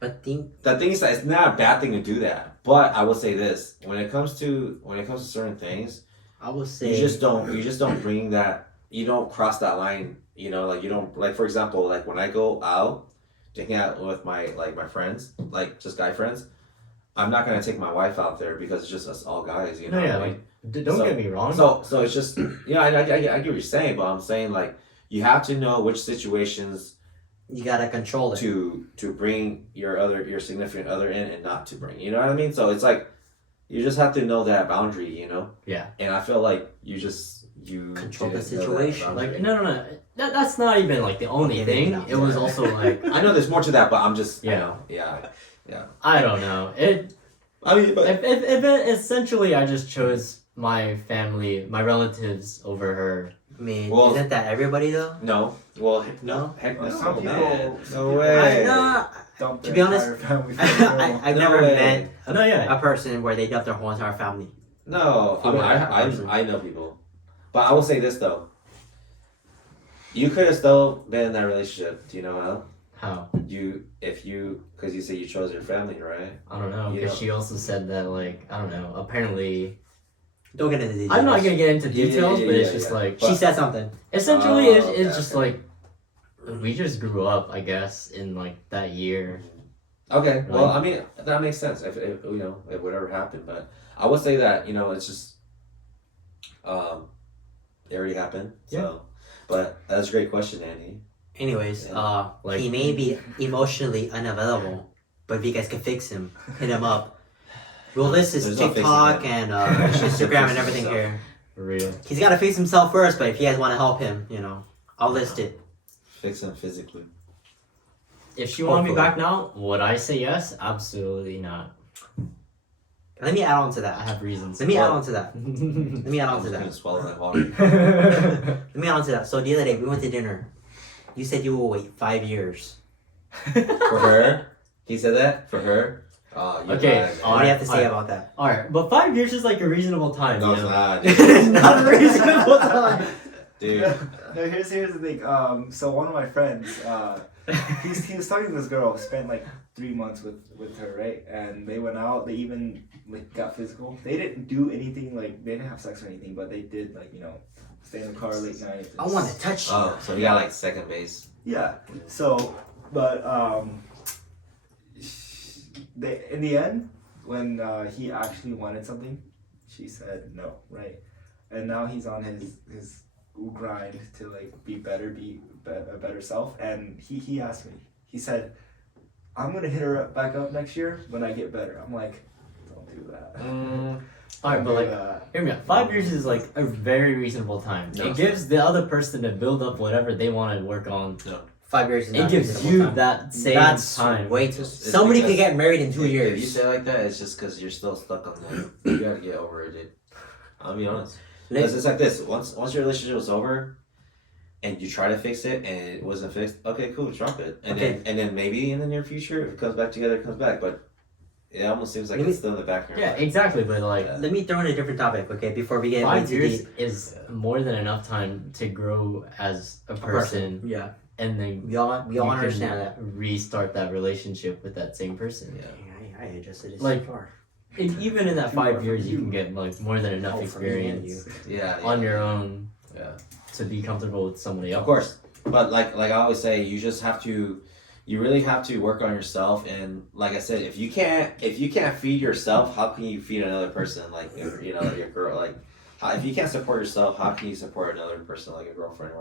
But think The thing is that it's not a bad thing to do that. But I will say this: when it comes to certain things, I would say you just don't bring that. You don't cross that line. Like you don't, like, for example, like when I go out to hang out with my friends, like just guy friends, I'm not gonna take my wife out there because it's just us all guys. No, yeah, like don't So- get me wrong. So it's just I get what you're saying, but I'm saying like you have to know which situations you gotta control it. to bring your significant other in and not to bring. You know what I mean? So it's like you just have to know that boundary. Yeah. And I feel like you Control the didn't know that situation. boundary. Like no. That's not even like the only Okay, maybe thing. not. It was also like I know there's more to that, but I'm just Yeah. yeah. I don't know. It I mean, but if it essentially I just chose my family, my relatives over her. I mean, Well- isn't that everybody though? No. Well, no. Heck Well, no, some man. people- No some way. Nah, Dump To their be honest, entire family for a girl. I've No never way. met No, yeah. a person where they dumped their whole entire family. No, I mean, For I know people, but I will say this though. You could have still been in that relationship. Do you know how? How? Because you say you chose your family, right? I don't know. You Because know. she also said that, like, I don't know. Apparently, Don't get into details. I'm not gonna get into Yeah, details, yeah, but it's yeah, just yeah. like She said something. essentially, Oh, it's okay, just okay. like we just grew up, I guess, in like that year. Okay, well, Right. I mean that makes sense if if whatever happened, but I would say that it's just it already happened. So, but that's a great question, Andy. Anyways, Yeah. Like- he may be emotionally unavailable, but if you guys can fix him, hit him up. We'll list his There's no fixing TikTok him. and He's just Instagram and fixing everything himself. here. For real. He's got to fix himself first, but if you guys want to help him, I'll list it. Fix him physically. If she wanted me Hopefully. back now, would I say yes? Absolutely not. Let me add on to I that. have reasons. Let me add Well- on to that. Let me add I'm on to just gonna that. swallow that water. Let me add on to that. So the other day we went to dinner. You said you will wait 5 years. For her, he said that for her. Oh, you Okay, lied, man. What do you have to say Alright. about that? Alright, but 5 years is like a reasonable time. No, you it's know? not, It's not a reasonable time. dude. No, here's the thing. So one of my friends, he was talking to this girl, spent like 3 months with her, right? And they went out. They even like got physical. They didn't do anything like they didn't have sex or anything, but they did like stay in the car late night. I want to touch you. Oh, so you got like second base. Yeah. So, but in the end, when he actually wanted something, she said no, right? And now he's on his grind to like be better, a better self. And he asked me. He said, "I'm gonna hit her back up next year when I get better." I'm like, "Don't do that." Alright, Don't but do like, that. hear me out. 5 years is like a very reasonable time. No, It it's gives the other person to build up whatever they want to work on. 5 years is It not gives reasonable you time. that same That's time. way too. It's Somebody because- could get married in 2 If you years. say it like that, it's just because you're still stuck on that. You gotta get over it, dude. I'll be honest. Let- Because it's like this. Once your relationship was over, and you try to fix it and it wasn't fixed, okay, cool, drop it. Okay. And then maybe in the near future, if it comes back together, it comes back. But it almost seems like Let me- it's still in the back of your Yeah, mind. exactly. But like, Yeah. Let me throw in a different topic, okay? Before we get way 5 too years deep. is more than enough time to grow as a person, Yeah, and then we all you can understand that. restart that relationship with that same person. Yeah. I adjusted it Like, so far. Even in that Too far 5 years, from you you. can get like more than enough Oh, for me and experience Yeah. on your own Yeah. to be comfortable with somebody else. Of course. But like I always say, you just have to. You really have to work on yourself, and like I said, if you can't feed yourself, how can you feed another person? Like if, your girl, like if you can't support yourself, how can you support another person, like a girlfriend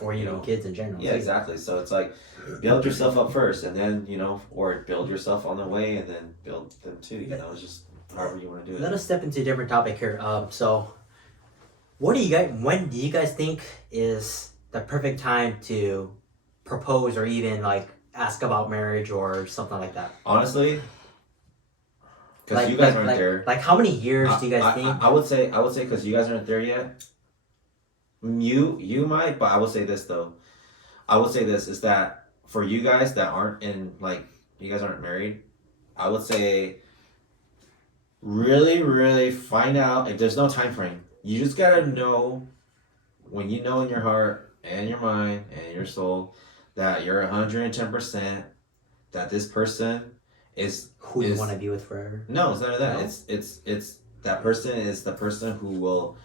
Or even kids in general. Yeah, exactly. So it's like build yourself up first, and then or build yourself on the way, and then build them too. It's just however you want to do Let it. us step into a different topic here. So, when do you guys think is the perfect time to propose or even like ask about marriage or something like that? Honestly, because you guys aren't there. Like how many years do you guys think? I would say because you guys aren't there yet. You might, but I would say this though. I would say this is that for you guys that aren't in you guys aren't married, I would say really find out if there's no time frame. You just gotta know when you know in your heart and your mind and your soul that you're 110% that this person is Who you want to be with forever? no, it's none of that. No? It's that person is the person who will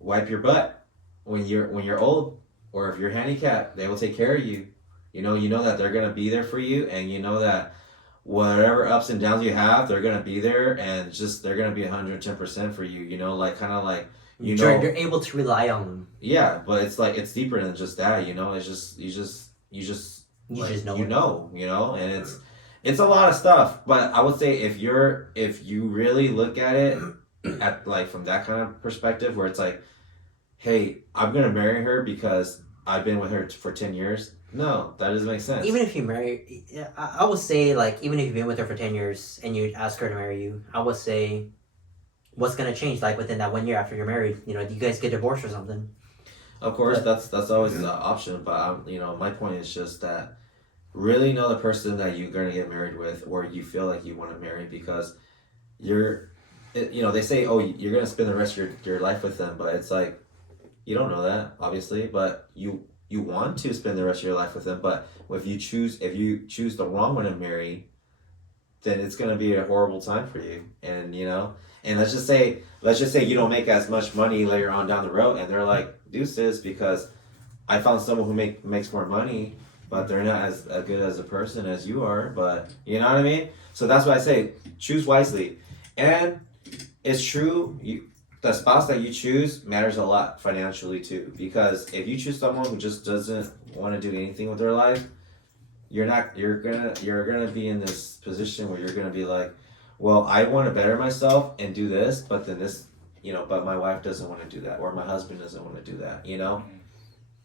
wipe your butt when you're old, or if you're handicapped, they will take care of you. You know that they're gonna be there for you, and you know that whatever ups and downs you have, they're gonna be there, and just they're gonna be 110% for you. You're able to rely on them. Yeah, but it's deeper than just that. It's just you just know, and it's a lot of stuff. But I would say if you really look at it at from that kind of perspective, where it's like, hey, I'm gonna marry her because I've been with her for 10 years. No, that doesn't make sense. Even if you marry, I would say even if you've been with her for 10 years and you ask her to marry you, I would say, what's gonna change within that 1 year after you're married? Do you guys get divorced or something? Of course, But- that's always the option. But my point is just that really know the person that you're gonna get married with, or you feel like you want to marry, because they say, oh, you're gonna spend the rest of your life with them, but it's like you don't know that, obviously, but you want to spend the rest of your life with them. But if you choose the wrong one to marry, then it's gonna be a horrible time for you. And let's just say you don't make as much money later on down the road, and they're like, deuces, because I found someone who makes more money, but they're not as good as a person as you are. But you know what I mean? So that's why I say choose wisely. And it's true, the spouse that you choose matters a lot financially too. Because if you choose someone who just doesn't want to do anything with their life, you're gonna be in this position where you're gonna be like, well, I want to better myself and do this, but then this, but my wife doesn't want to do that, or my husband doesn't want to do that.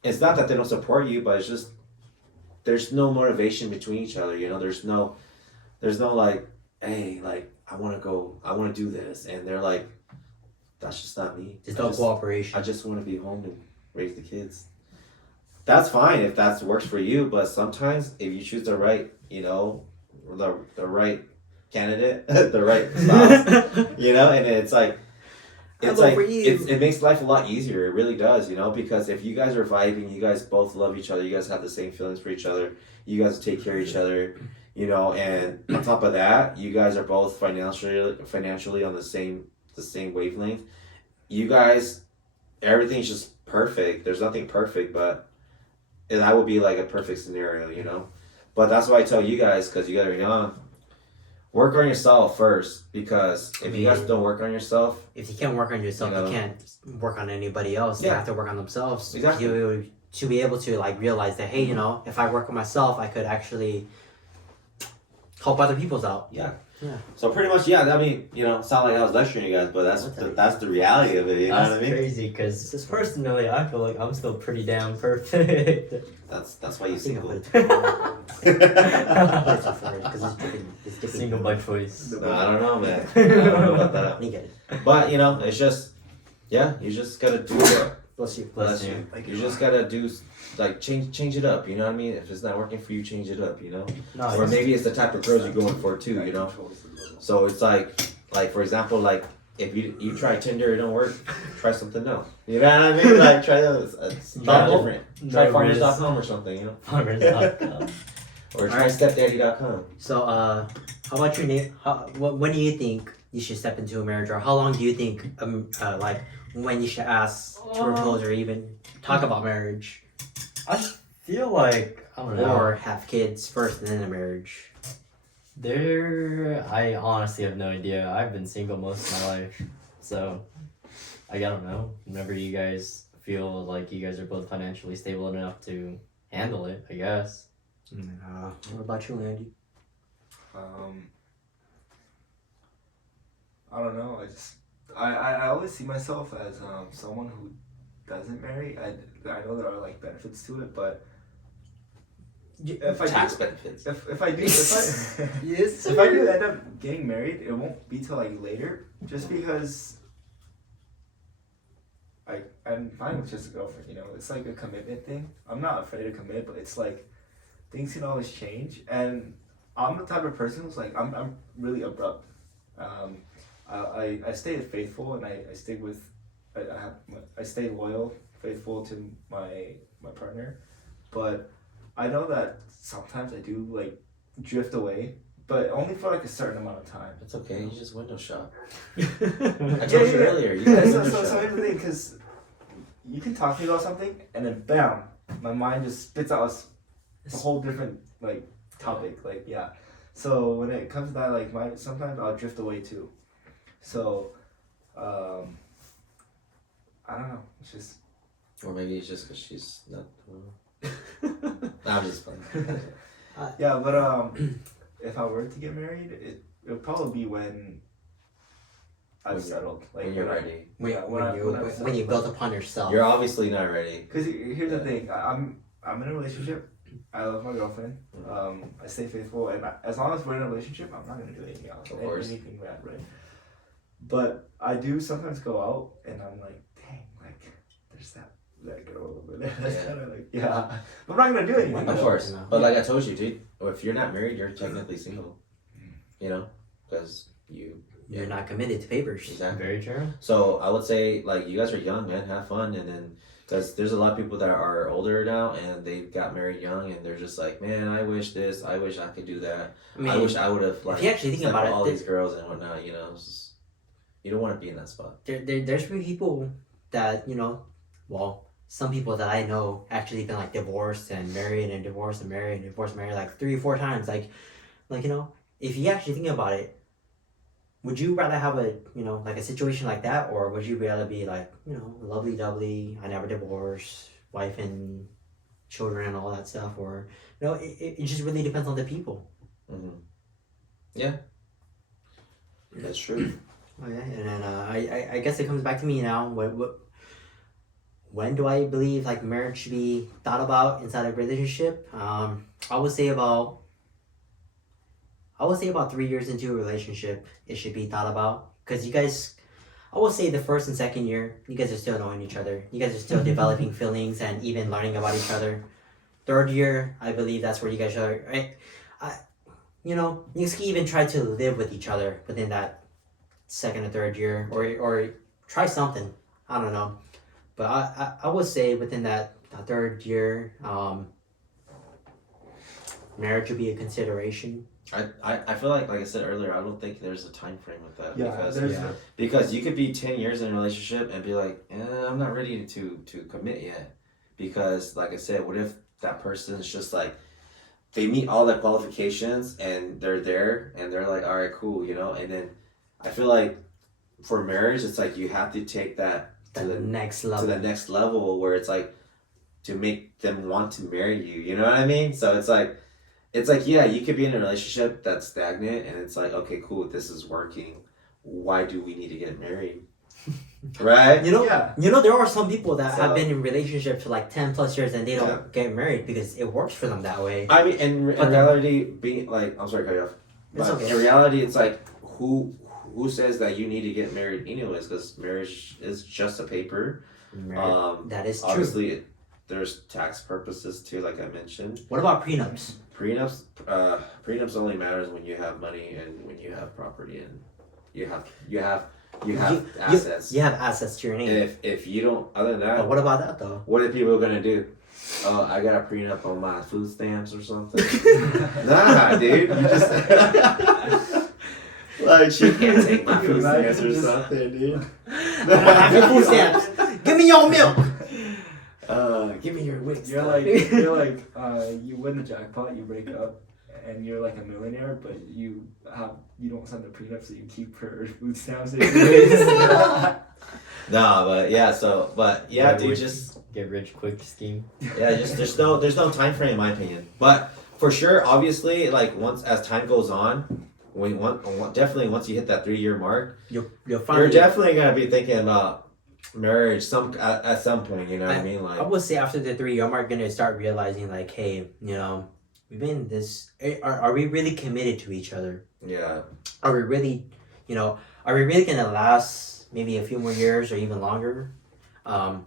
It's not that they don't support you, but it's just there's no motivation between each other. There's no like, hey, like I want to do this, and they're like, that's just not me. There's no cooperation. I just want to be home and raise the kids. That's fine if that works for you, but sometimes if you choose the right, the right candidate, the right spouse, and it's like, it makes life a lot easier. It really does, because if you guys are vibing, you guys both love each other, you guys have the same feelings for each other, you guys take care of each other, and on top of that, you guys are both financially on the same wavelength. You guys, everything's just perfect. There's nothing perfect, but that would be like a perfect scenario, But that's why I tell you guys, because you guys are young, work on yourself first, because if you guys don't work on yourself, if you can't work on yourself, you can't work on anybody else. They Yeah. have to work on themselves Exactly. to be able to like realize that, hey, if I work on myself, I could actually help other people's out. Yeah. Yeah. So pretty much, yeah. I mean, sound like I was lecturing you guys, but that's the reality of it. You know That's what I mean? crazy, because personally, I feel like I'm still pretty damn perfect. That's why you I think single. I'm gonna it's a word, 'cause it's different. Single by choice. No, I don't know, man. I don't know about that. You get it. But it's just, you just gotta do it. Bless you. Bless you. You just gotta do like change it up. You know what I mean? If it's not working for you, change it up. No, Or maybe it's the type of girls you're going for too. So it's like for example, like if you try Tinder, it don't work, try something else. You know what I mean? Like try different. Try farmers.com or something, Farmers.com. Or try stepdaddy.com. So, how about your name? When do you think you should step into a marriage, or how long do you think, like, when you should ask to propose or even talk about marriage, I feel like, I don't know. or have kids first and then a marriage? I honestly have no idea. I've been single most of my life, so I don't know. Whenever you guys feel like you guys are both financially stable enough to handle it, I guess. What about you, Andy? I don't know. I always see myself as someone who doesn't marry. I know there are like benefits to it, but if I Tax do, benefits. if I do Yes, if I do end up getting married, it won't be till like later, just because I'm fine with just a girlfriend. It's like a commitment thing. I'm not afraid to commit, but it's like things can always change, and I'm the type of person who's like I'm really abrupt. I stay faithful, and I stick with I stay loyal, faithful to my partner, but I know that sometimes I do like drift away, but only for like a certain amount of time. It's okay. You just window shop. I I told you earlier. You Yeah, guys so window here's shop. the thing, because you can talk to me about something, and then bam, my mind just spits out a whole different like topic. Like yeah, so when it comes to that, like sometimes I'll drift away too. So, I don't know. It's just Or maybe it's just because she's not. I'm just playing. yeah, but if I were to get married, it would probably be when I've settled. Like When you're ready. When you build upon yourself. You're obviously not ready. Because here's the thing, I'm in a relationship. I love my girlfriend. I stay faithful, and as long as we're in a relationship, I'm not gonna do anything else. Of course. Anything bad, right? But I do sometimes go out, and I'm like, dang, like there's that that girl over there. That's Yeah. kind of like, yeah. I'm not gonna do anything. Of though. course, No. but like I told you, dude, if you're not married, you're technically single. You know, because You're not committed to papers. exactly. Very true. So I would say like you guys are young, man. Have fun, and then because there's a lot of people that are older now and they got married young, and they're just like, man, I wish this, I wish I could do that. I mean, I wish I would have like if you actually think slept about with it, all there- these girls and whatnot. You know, it's just, you don't want to be in that spot. there's people that, well, some people that I know actually been like divorced and married and divorced and married and divorced and married like 3 or 4 times. Like, if you actually think about it, would you rather have a, like a situation like that, or would you rather be like, lovely dovely, I never divorce, wife and children and all that stuff, or, it just really depends on the people. Mm-hmm. Yeah, that's true. Okay, and then I guess it comes back to me now. When do I believe like marriage should be thought about inside a relationship? I would say about 3 years into a relationship, it should be thought about, because you guys, I would say the first and second year, you guys are still knowing each other. You guys are still developing feelings and even learning about each other. Third year, I believe that's where you guys are. You guys can even try to live with each other within that second or third year, or try something. I don't know, but I would say within that third year, marriage would be a consideration. I feel like I said earlier, I don't think there's a time frame with that. Yeah, because there's yeah. Because you could be 10 years in a relationship and be like, I'm not ready to commit yet. Because, like I said, what if that person is just like, they meet all the qualifications and they're there and they're like, all right, cool, And then I feel like for marriage, it's like you have to take that The next level. to the next level where it's like to make them want to marry you. You know what I mean? So it's like, yeah, you could be in a relationship that's stagnant and it's like, okay, cool, this is working. Why do we need to get married? Right? Yeah. There are some people that So- have been in relationships for like 10 plus years and they don't Yeah. get married because it works for them that way. I mean, in But- reality, being like, I'm sorry, to cut you off. It's But okay. in reality, it's like, who says that you need to get married anyways? Because marriage is just a paper. That is true. Obviously, there's tax purposes too, like I mentioned. What about prenups? Prenups only matters when you have money and when you have property and you have assets. You have assets to your name. If you don't, other than that, But what about that though? what are people gonna do? Oh, I got a prenup on my food stamps or something. Nah, dude, you just like she can't take my food stamps or something, dude. Have your food stamps. Give me your milk. Give me your Wix. You're like you win the jackpot, you break up, and you're like a millionaire, but you don't sign the prenup, so you keep her food stamps. Nah, but yeah, dude, just Get rich quick scheme. yeah, just there's no time frame in my opinion. But for sure, obviously, like once as time goes on, definitely once you hit that 3-year mark, You're you're finally. definitely gonna be thinking about marriage at some point. You know what I mean? I Like would say after the 3 year mark, gonna start realizing like, hey, we've been this. Are we really committed to each other? yeah, Are we really, are we really gonna last maybe a few more years or even longer?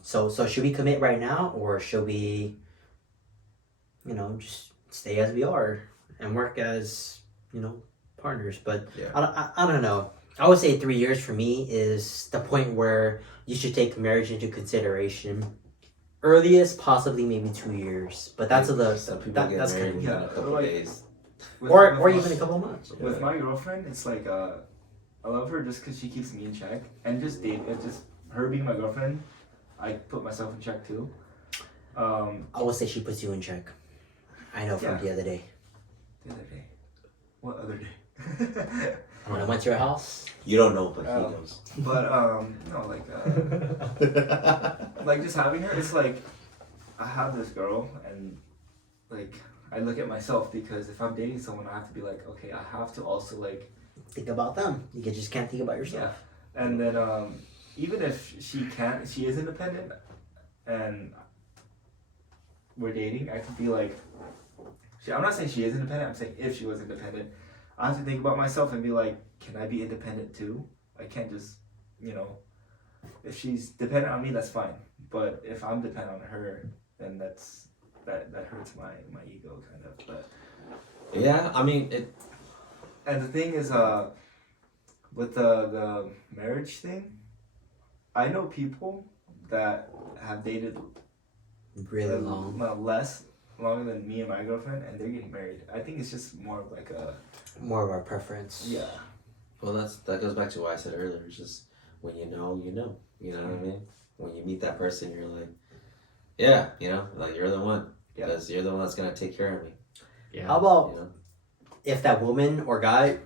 So should we commit right now, or should we, just stay as we are and work as, partners? But Yeah. I don't know. I would say 3 years for me is the point where you should take marriage into consideration. Earliest, possibly maybe 2 years, but that's some people that- get that's married kind in of- a couple like- days. or even a couple of months. With my girlfriend, it's like I love her just because she keeps me in check, and just her being my girlfriend, I put myself in check too. I would say she puts you in check. I know from Yeah. the other day The other day, what other day? when I went to your house. You don't know, but he Oh. knows. But no, like just having her, it's like I have this girl, and like I look at myself, because if I'm dating someone, I have to be like, okay, I have to also like, Think about them. You just can't think about yourself. and then even if she is independent, and we're dating, I could be like, I'm not saying she is independent, I'm saying if she was independent, I have to think about myself and be like, can I be independent too? I can't just, if she's dependent on me, that's fine. But if I'm dependent on her, then that hurts my ego kind of. But Yeah, I mean it. and the thing is, with the marriage thing, I know people that have dated Really long. longer than me and my girlfriend, and they're getting married. I think it's just more of like a More of our preference. yeah. Well, that goes back to what I said earlier. It's just when you know, you know. You know what I mean? When you meet that person, you're like, yeah, you know, like you're the one Yeah. because you're the one that's gonna take care of me. Yeah. How about You know, if that woman or guy,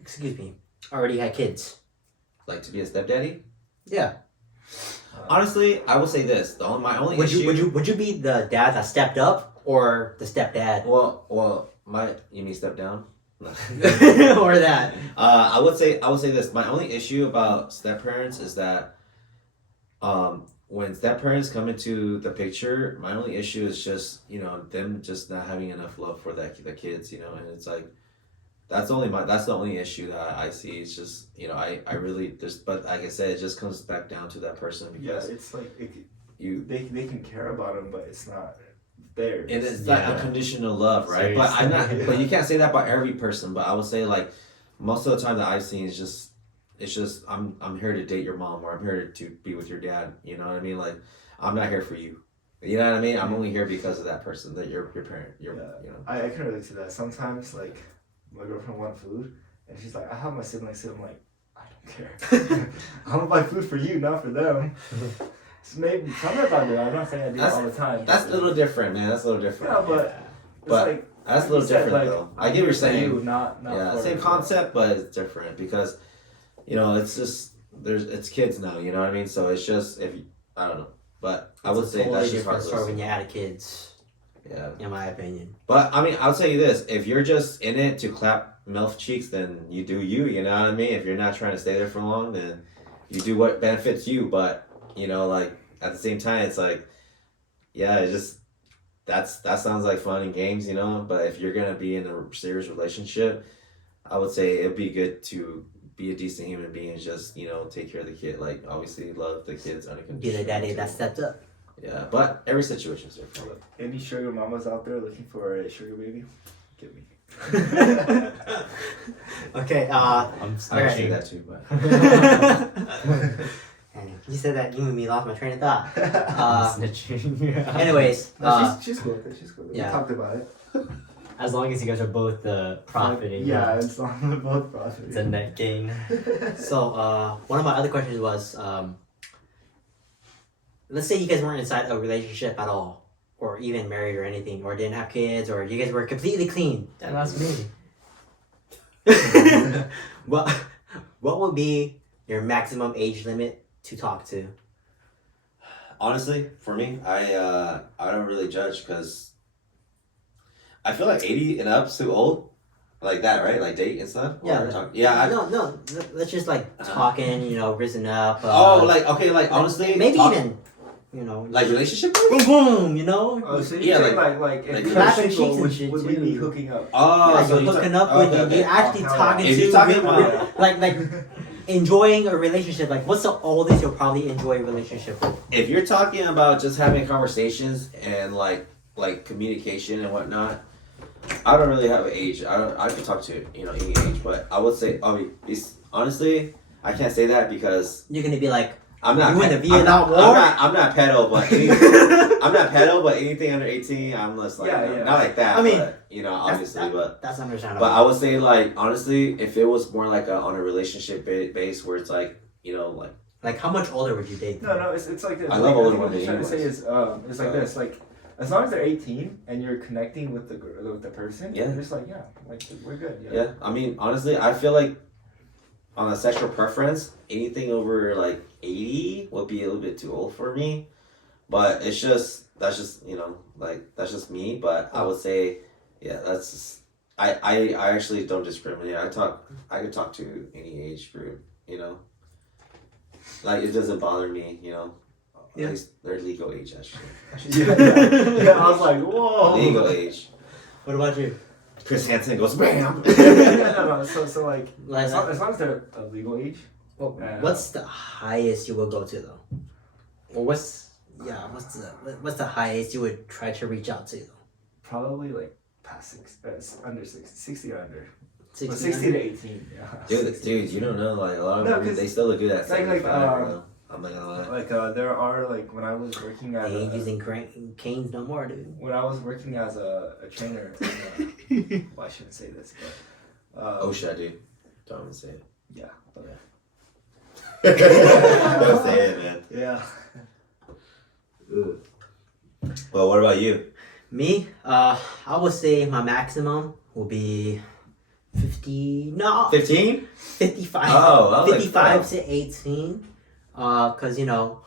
excuse me, already had kids? like to be a stepdaddy. Yeah. Honestly, I will say this: my only Would issue. you be the dad that stepped up or the stepdad? Well, you mean step down? Or that? I would say this. My only issue about step parents is that, when step parents come into the picture, my only issue is just them just not having enough love for the kids, and it's like that's the only issue that I see. It's just I really but like I said, it just comes back down to that person Yeah, because it's like you they can care about him, but it's not there. and it's like Yeah. unconditional love, right? But I'm not. But you can't say that about every person. But I would say like most of the time that I've seen is just it's just I'm here to date your mom or I'm here to be with your dad. You know what I mean? Like I'm not here for you. You know what I mean? I'm only here because of that person, that your parent. I can relate to that. Sometimes like my girlfriend wants food and she's like, I have my siblings, so I'm like, I don't care. I'm gonna buy food for you, not for them. So maybe sometimes I do. I'm not saying I do it all the time. That's a little different, man. That's a little different. Yeah, but it's But like that's a like little you said, different like, though. I get what you're for saying. you, not Yeah, for same concept, but it's different because it's just it's kids now. You know what I mean? So it's just I don't know, but I would say that's just different story heartless. when you had kids, Yeah. in my opinion. But I mean, I'll tell you this: if you're just in it to clap MILF cheeks, then you do you. You know what I mean? If you're not trying to stay there for long, then you do what benefits you. But like at the same time, it's like, yeah, it just that sounds like fun and games, But if you're gonna be in a serious relationship, I would say it'd be good to be a decent human being and just take care of the kid. Like obviously love the kids unconditionally. Be the daddy too. that stepped up. Yeah, but every situation is different. Any sugar mamas out there looking for a sugar baby? Get me. Okay. I'm I say snitching. that too, but And you said that you and me lost my train of thought. I'm snitching. Anyways, No, she's cool with it. She's cool with it. yeah. We talked about it. As long as you guys are both profiting. Yeah, as long as we're both profiting. It's a net gain. so one of my other questions was, let's say you guys weren't inside a relationship at all, or even married or anything, or didn't have kids, or you guys were completely clean. And that's me. what would be your maximum age limit to talk to? honestly, for me, I don't really judge because I feel like 80 and up's too old, like that, right? Like date and stuff. Yeah, no. Let's just like talking, risen up. Like okay, like honestly, maybe talk- even, like relationship. boom, boom, Oh, so Yeah, you're saying like if like we were clapping single, cheeks and would, shit, would we be too. hooking up? Oh, Yeah, so you're hooking up okay, with okay. you're actually Oh, talking if to you're talking about- like enjoying a relationship. Like, what's the oldest you'll probably enjoy a relationship with? If you're talking about just having conversations and like communication and whatnot, I don't really have an age. I can talk to any age, but I would say honestly, I can't say that because You're gonna be like, I'm not. You in the I'm Vietnam not, War? I'm not pedo, but I'm not pedo, but anything under 18, I'm just like Yeah. not like that. I mean, but, obviously, but that's understandable. I would say like honestly, if it was more like on a relationship base where it's like like. Like, how much older would you date? No, it's like this. I love older think what women I'm trying to say anyways. is it's like this, like as long as they're 18 and you're connecting with the person, Yeah. you're just like like we're good. Yeah, I mean, honestly, I feel like on a sexual preference, anything over like 80 would be a little bit too old for me. But that's just that's just me. But I would say, yeah, that's just, I actually don't discriminate. I could talk to any age group. Like it doesn't bother me. Yeah. At least they're legal age actually. Yeah, I was like, whoa. Legal age. What about you? Chris Hansen goes bam. No. So like Like, as long as they're of legal age, Well, what's the highest you will go to though? Or what's the highest you would try to reach out to? Probably like past under 60 or under. 60, Well, 60 to 18. Yeah. Dude, you don't know. Like a lot of No, movies, 'cause they still look good at like, 75. like, bro. I'm not gonna lie. Like there are like when I was working as They ain't a, using canes no more, dude. when I was working as a trainer. Well, I shouldn't say this, but OSHA, dude. Don't even say it. yeah, but Don't say it, man. yeah. Well, what about you? Me, I would say my maximum will be 50. No, 15? 55. Oh, I was like, 55 wow. to 18. Cause you know,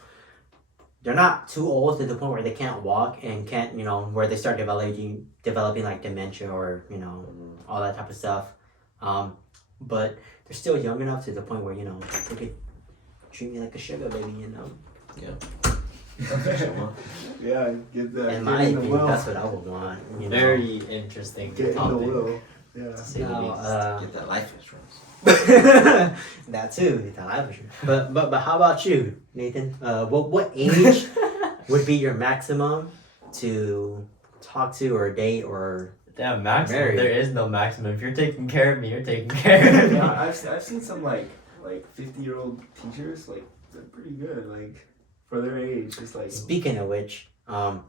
they're not too old to the point where they can't walk and can't, where they start developing like dementia or all that type of stuff. But they're still young enough to the point where they could treat me like a sugar baby. Yeah, get that. In my opinion, that's what I would want. Very interesting Get in the topic. will. Yeah. To say the Now, least. Get that life insurance. that too, that life insurance. But how about you, Nathan? What age would be your maximum to talk to or date or Damn, maximum. Married. There is no maximum. If you're taking care of me, you're taking care of me. Yeah, I've seen some like 50-year-old teachers, like they're pretty good, like for their age. It's like Speaking of which, I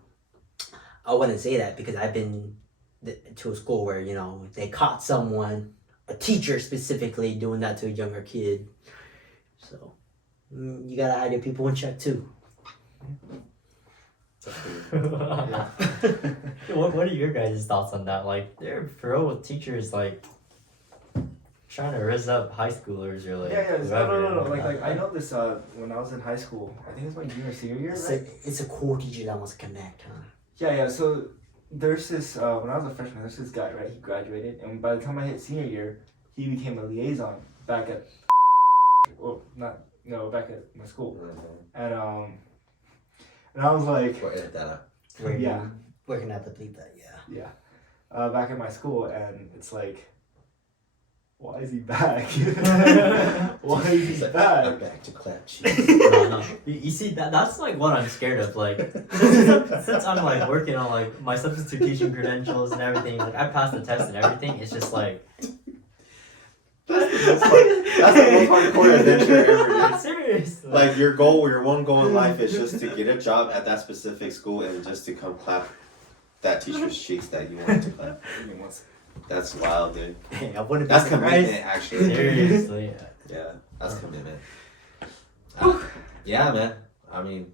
wouldn't say that because I've been to a school where they caught someone, a teacher specifically, doing that to a younger kid. So you gotta have your people in check too. What are your guys' thoughts on that? Like, they're pro with teachers like trying to raise up high schoolers or like yeah. whoever. No. Like I know this when I was in high school. I think it's my junior senior year, It's right? it's a cool teacher that wants to connect, huh? Yeah. So there's this when I was a freshman. There's this guy, right? He graduated, and by the time I hit senior year, he became a liaison back at back at my school, and I was like, We'll edit that out. yeah. We're gonna have to bleep that, yeah. Back at my school, and it's like, why is he back? Why is He's he like, back? I'm back to clap cheese. No. You see that's like what I'm scared of. Like since I'm like working on like my substitute teaching credentials and everything, like I passed the test and everything. It's just like That's the most hardcore adventure ever, dude. seriously. Like your one goal in life is just to get a job at that specific school and just to come clap that teacher's cheeks that you wanted to clap. That's wild, dude. Hey, I wouldn't be That's surprised. commitment, actually. Seriously. Yeah, that's commitment. Yeah, man. I mean,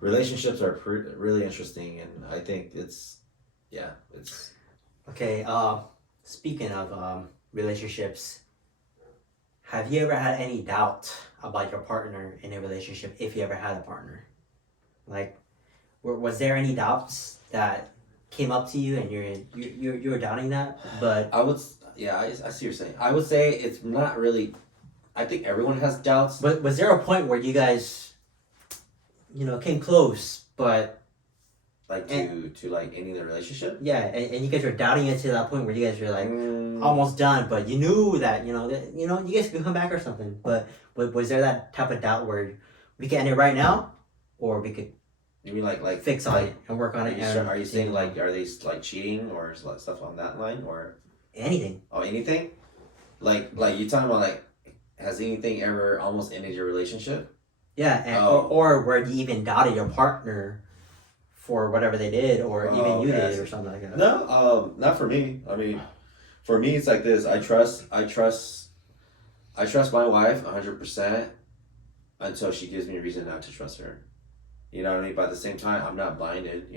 relationships are really interesting, and I think it's. Okay, speaking of relationships, have you ever had any doubt about your partner in a relationship if you ever had a partner? Like, was there any doubts that came up to you and you were doubting that? But I would. Yeah, I see what you're saying. I would say it's not really. I think everyone has doubts. but was there a point where you guys, came close, but Like to like ending the relationship. yeah, and you guys were doubting it to that point where you guys were like Mm, almost done, but you knew that you guys could come back or something. But was there that type of doubt where we can end it right now, or we could you mean like fix on like, it and work on it? And, Are you saying like are they like cheating or stuff on that line or anything? anything? Like you talking about like has anything ever almost ended your relationship? Yeah, and, Oh. or where you even doubted your partner for whatever they did, or even Oh, you yes. did, or something like that. No, not for me. I mean, for me, it's like this. I trust my wife 100% until she gives me a reason not to trust her. You know what I mean? But at the same time, I'm not blinded.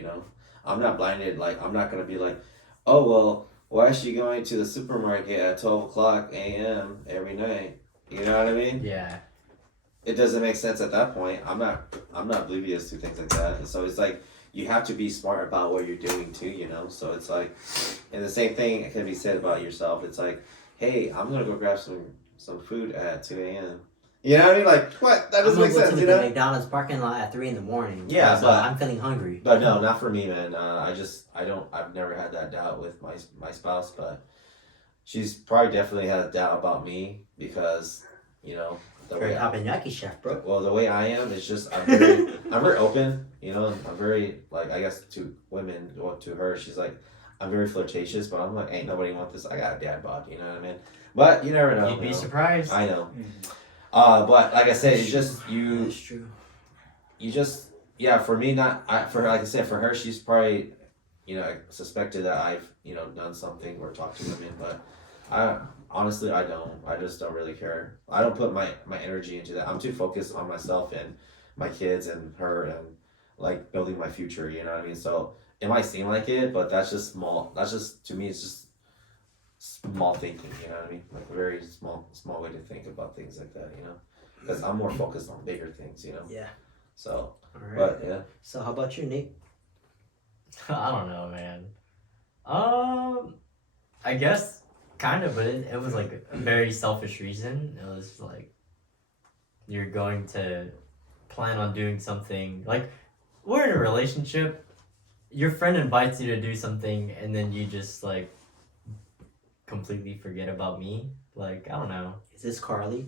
I'm not blinded. Like I'm not gonna be like, oh well, why is she going to the supermarket at 12:00 a.m. every night? You know what I mean? Yeah. It doesn't make sense at that point. I'm not oblivious to things like that. And so it's like you have to be smart about what you're doing too, So it's like, and the same thing can be said about yourself. It's like, hey, I'm gonna go grab some food at 2 a.m. You know what I mean? Like what? That doesn't make sense, to you the know? McDonald's parking lot at 3 a.m. Yeah, so but- I'm feeling hungry. But no, not for me, man. I've never had that doubt with my spouse, but she's probably definitely had a doubt about me because you know, the Very way tapenaki chef, bro. well, the way I am is just I'm very open, you know. I'm very like I guess to women or to her, she's like I'm very flirtatious, but I'm like ain't nobody want this. I got a dad bod, you know what I mean? But you never know. You'd be you know. surprised. I know. Mhm. But like I said, it's just That's true. you just yeah. For me, not for her. Like I said, for her, she's probably you know suspected that I've you know done something or talked to women, but I honestly I don't. I just don't really care. I don't put my energy into that. I'm too focused on myself and my kids and her and like building my future. You know what I mean? So it might seem like it, but that's just small. That's just to me, it's just small thinking. You know what I mean? Like a very small way to think about things like that. You know, because I'm more focused on bigger things. You know. Yeah. So, All right. but yeah. So how about you, Nate? I don't know, man. I guess kind of, but it was like a very selfish reason. It was like you're going to plan on doing something. Like we're in a relationship. Your friend invites you to do something, and then you just like completely forget about me. Like I don't know. Is this Carly?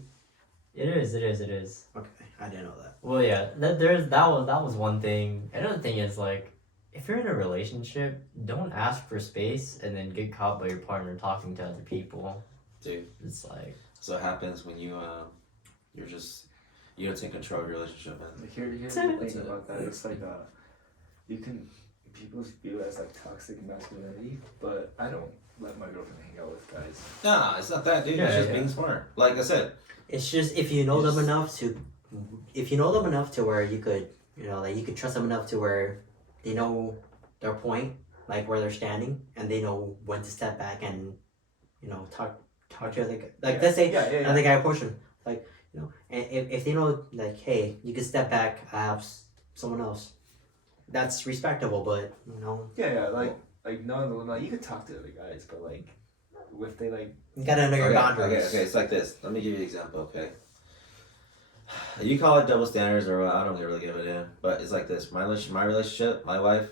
It is. It is. It is. Okay, I didn't know that. Well, yeah. That was one thing. Another thing is like, if you're in a relationship, don't ask for space and then get caught by your partner talking to other people. Dude. It's like. So it happens when you're just you don't take control of your relationship, man. Like here's the thing about that. It's like you can people view it as like toxic masculinity, but I don't let my girlfriend hang out with guys. Nah, it's not that, dude. Yeah, it's just yeah. being smart. Like I said, It's just if you know You them just- enough to, if you know them enough to where you could, you know, like you could trust them enough to where they know their point, like where they're standing, and they know when to step back and, you know, talk to like let's say another guy approach them, like you know, and if they know like hey you can step back, I have someone else, that's respectable, but you know like no, you could talk to other guys, but like if they like you gotta know your okay, boundaries. okay, it's like this. Let me give you an example, okay? You call it double standards or what, I don't really give it in, but it's like this. My relationship, my wife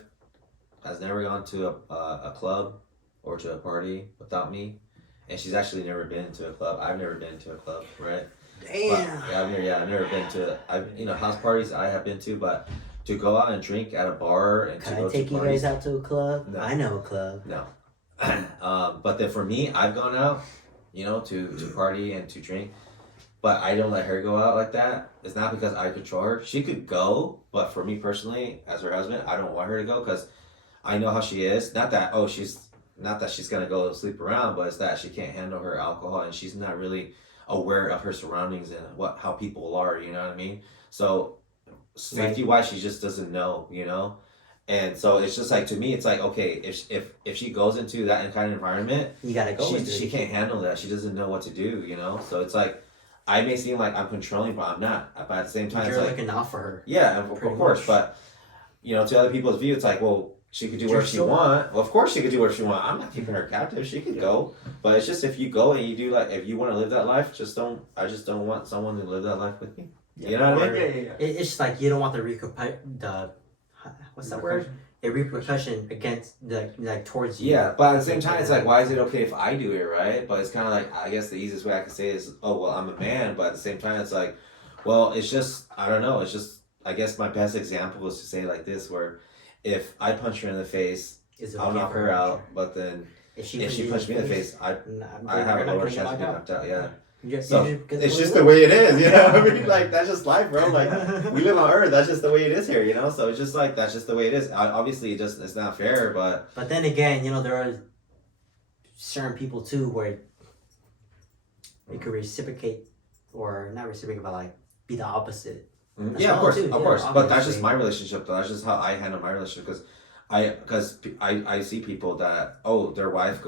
has never gone to a club or to a party without me, and she's actually never been to a club. I've never been to a club, right? Damn. But, I've never been to. House parties I have been to, but to go out and drink at a bar and to Can go I take to you parties, guys out to a club? No. I know a club. no. But then for me, I've gone out, you know, to party and to drink, but I don't let her go out like that. It's not because I control her. She could go, but for me personally, as her husband, I don't want her to go because I know how she is. Not that she's gonna go sleep around, but it's that she can't handle her alcohol and she's not really aware of her surroundings and how people are. You know what I mean? So safety wise, she just doesn't know. You know. And so it's just like to me, it's like okay, if she goes into that kind of environment, You gotta go with she it. can't handle that. She doesn't know what to do, you know. So it's like I may seem like I'm controlling, but I'm not. But at the same time, You're it's like looking out for her. yeah, of pretty course. much. But you know, to other people's view, it's like well, she could do You're whatever she still- want. Well, of course she could do whatever she want. I'm not keeping her captive. She could go, but it's just if you go and you do like if you want to live that life, I just don't want someone to live that life with me. You know what I mean? yeah. It's just like you don't want the what's that word? A repercussion against like towards you. Yeah, but at the same time, it's like, why is it okay if I do it, right? But it's kind of like, I guess the easiest way I can say is, oh, well, I'm a man. But at the same time, it's like, well, it's just, I don't know. It's just, I guess my best example is to say it like this, where if I punch her in the face, Is it I'll okay knock for her out. But then If if she punched me in the face, I have a lower chance of being knocked out. Yeah. You're So because it's just the way it is, you know. I mean, like that's just life, bro. Like we live on Earth. That's just the way it is here, you know. So it's just like that's just the way it is. Obviously, it's not fair, but But then again, you know, there are certain people too where you could reciprocate or not reciprocate, but like be the opposite. That's yeah, wrong of too, yeah, course. But that's just obviously. my relationship. Though. That's just how I handle my relationship because I see people that their wife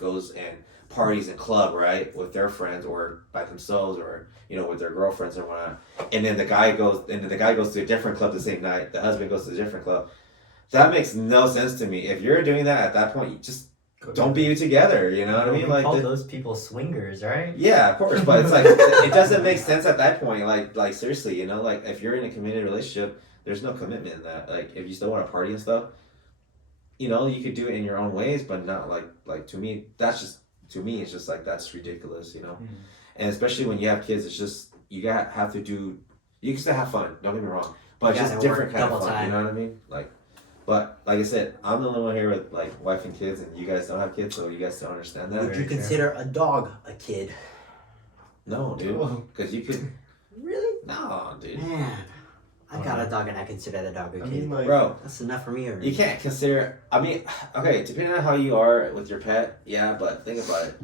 goes and parties and club right with their friends or by themselves or you know with their girlfriends or whatnot, and then the guy goes to a different club the same night. The husband goes to a different club. That makes no sense to me. If you're doing that at that point, you just don't be together. You know what I mean? We Like call those people swingers, right? yeah, of course, but it's like it doesn't make sense at that point. Like seriously, you know, like if you're in a committed relationship, there's no commitment in that. Like if you still want to party and stuff, you know, you could do it in your own ways, but not like to me. It's just like that's ridiculous, you know. and especially when you have kids, it's just you have to do. You can still have fun. Don't get me wrong, but You just gotta different work kind of double fun. time. You know what I mean? Like, but like I said, I'm the only one here with like wife and kids, and you guys don't have kids, so you guys don't understand that. Would you Very true. consider a dog a kid? No, dude, because you could. Really? No, dude, Man, I got a dog and I consider the dog a I kid. mean, like, bro. That's enough for me already. You can't consider. I mean, okay, depending on how you are with your pet, yeah. But think about it.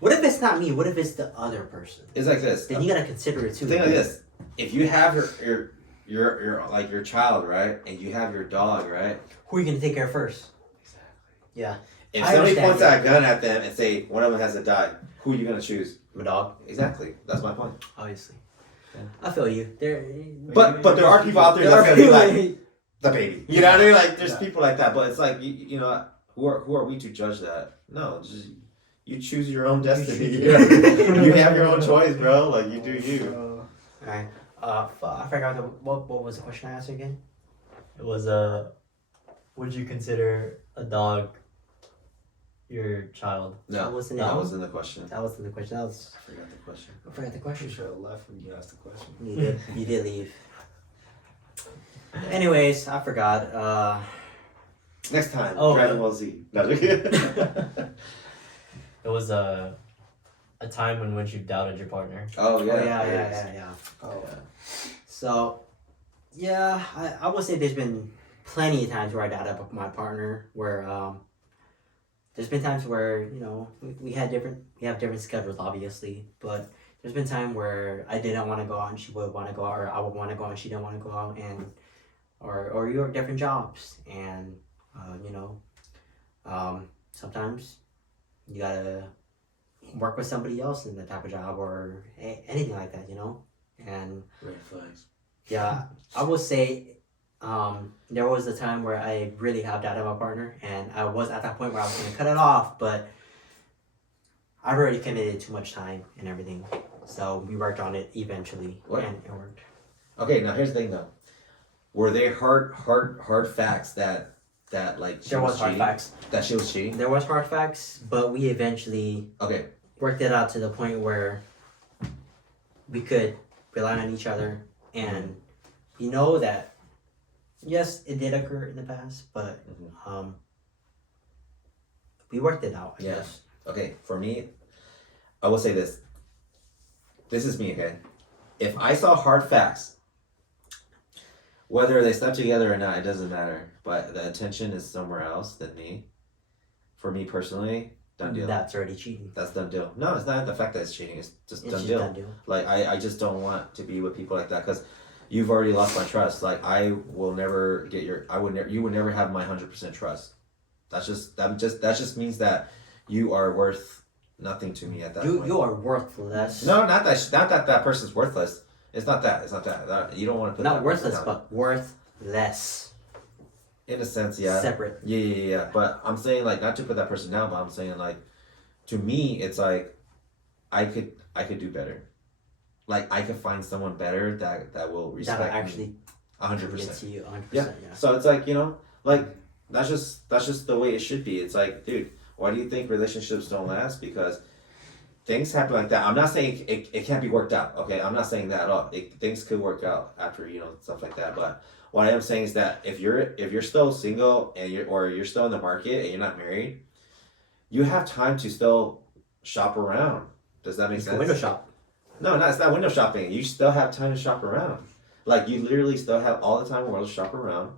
What if it's not me? What if it's the other person? It's like this. Then you gotta consider it too. Think like this. If you have your like your child, right, and you have your dog, right. Who are you gonna take care of first? Yeah. If I somebody understand points you. out a gun at them and say one of them has to die, who are you gonna choose? My dog, Exactly. That's my point. obviously. Yeah. I feel you. But there are people out there that's gonna be like the baby. You know what I mean? Like there's Yeah. people like that, but it's like you know who are we to judge that? No, just you choose your own destiny. You have your own choice, bro. Like you do you. Alright. I forgot what was the question I asked again? It was would you consider a dog your child? No, That wasn't that it. wasn't the question. That wasn't the question. That was I forgot the question. I forgot the You question. should have left when you asked the question. You did leave. Anyways, I forgot. Next time, Oh, Dragon Ball Z. No, just kidding. It was a time in which you doubted your partner. Oh yeah, yeah. Oh, So, yeah, I would say there's been plenty of times where I doubted my partner. Where there's been times where we have different schedules, obviously, but there's been time where I didn't want to go out and she would want to go out, or I would want to go out and she didn't want to go out, and or you work different jobs, and sometimes you gotta work with somebody else in the type of job or anything like that, and Red flags. yeah, I would say there was a time where I really have doubted my partner, and I was at that point where I was gonna cut it off, but I've already committed too much time and everything, so we worked on it eventually, What? and it worked. Okay, now here's the thing though. Were they hard facts that like she There was hard cheating? facts. That she was cheating? There was hard facts, but we eventually Okay. worked it out to the point where we could rely on each other, and that yes, it did occur in the past, but we worked it out, I Yeah. guess. Okay, for me, I will say this. This is me, okay? If I saw hard facts, whether they slept together or not, it doesn't matter. But the attention is somewhere else than me. For me personally, done deal. That's already cheating. That's done deal. No, it's not the fact that it's cheating. It's just It's done just deal. done deal. Like I just don't want to be with people like that because you've already lost my trust. Like I will never get your. You would never have my 100% trust. That just means that you are worth nothing to me at that point. You are worthless. No, not that person's worthless. It's not that. You don't want to put Not that worthless, down. but worthless. In a sense, yeah. Separate. Yeah. But I'm saying like not to put that person down, but I'm saying like to me it's like I could do better. Like I could find someone better that will respect That me actually 100%. commit to you 100%. Yeah. Yeah. So it's like, like that's just the way it should be. It's like, dude, why do you think relationships don't last? Because things happen like that. I'm not saying it can't be worked out. Okay, I'm not saying that at all. Things could work out after stuff like that. But what I am saying is that if you're still single and you're still in the market and you're not married, you have time to still shop around. Does that make It's a sense? window shop. No, it's not window shopping. You still have time to shop around. Like you literally still have all the time in the world to shop around,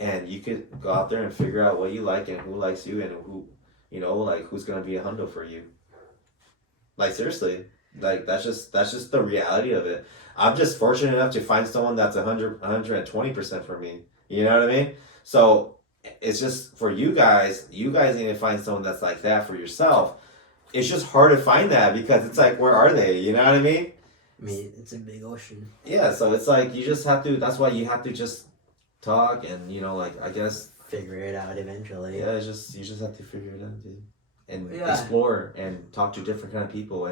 and you could go out there and figure out what you like and who likes you and who, like who's gonna be a hundo for you. Like seriously, like that's just the reality of it. I'm just fortunate enough to find someone that's 120% for me. You know what I mean? So it's just for you guys. You guys need to find someone that's like that for yourself. It's just hard to find that because it's like, where are they? You know what I mean? I mean, it's a big ocean. Yeah. So it's like you just have to. That's why you have to just talk and like I guess. Figure it out eventually. Yeah. You just have to figure it out, dude. And Yeah. explore and talk to different kind of people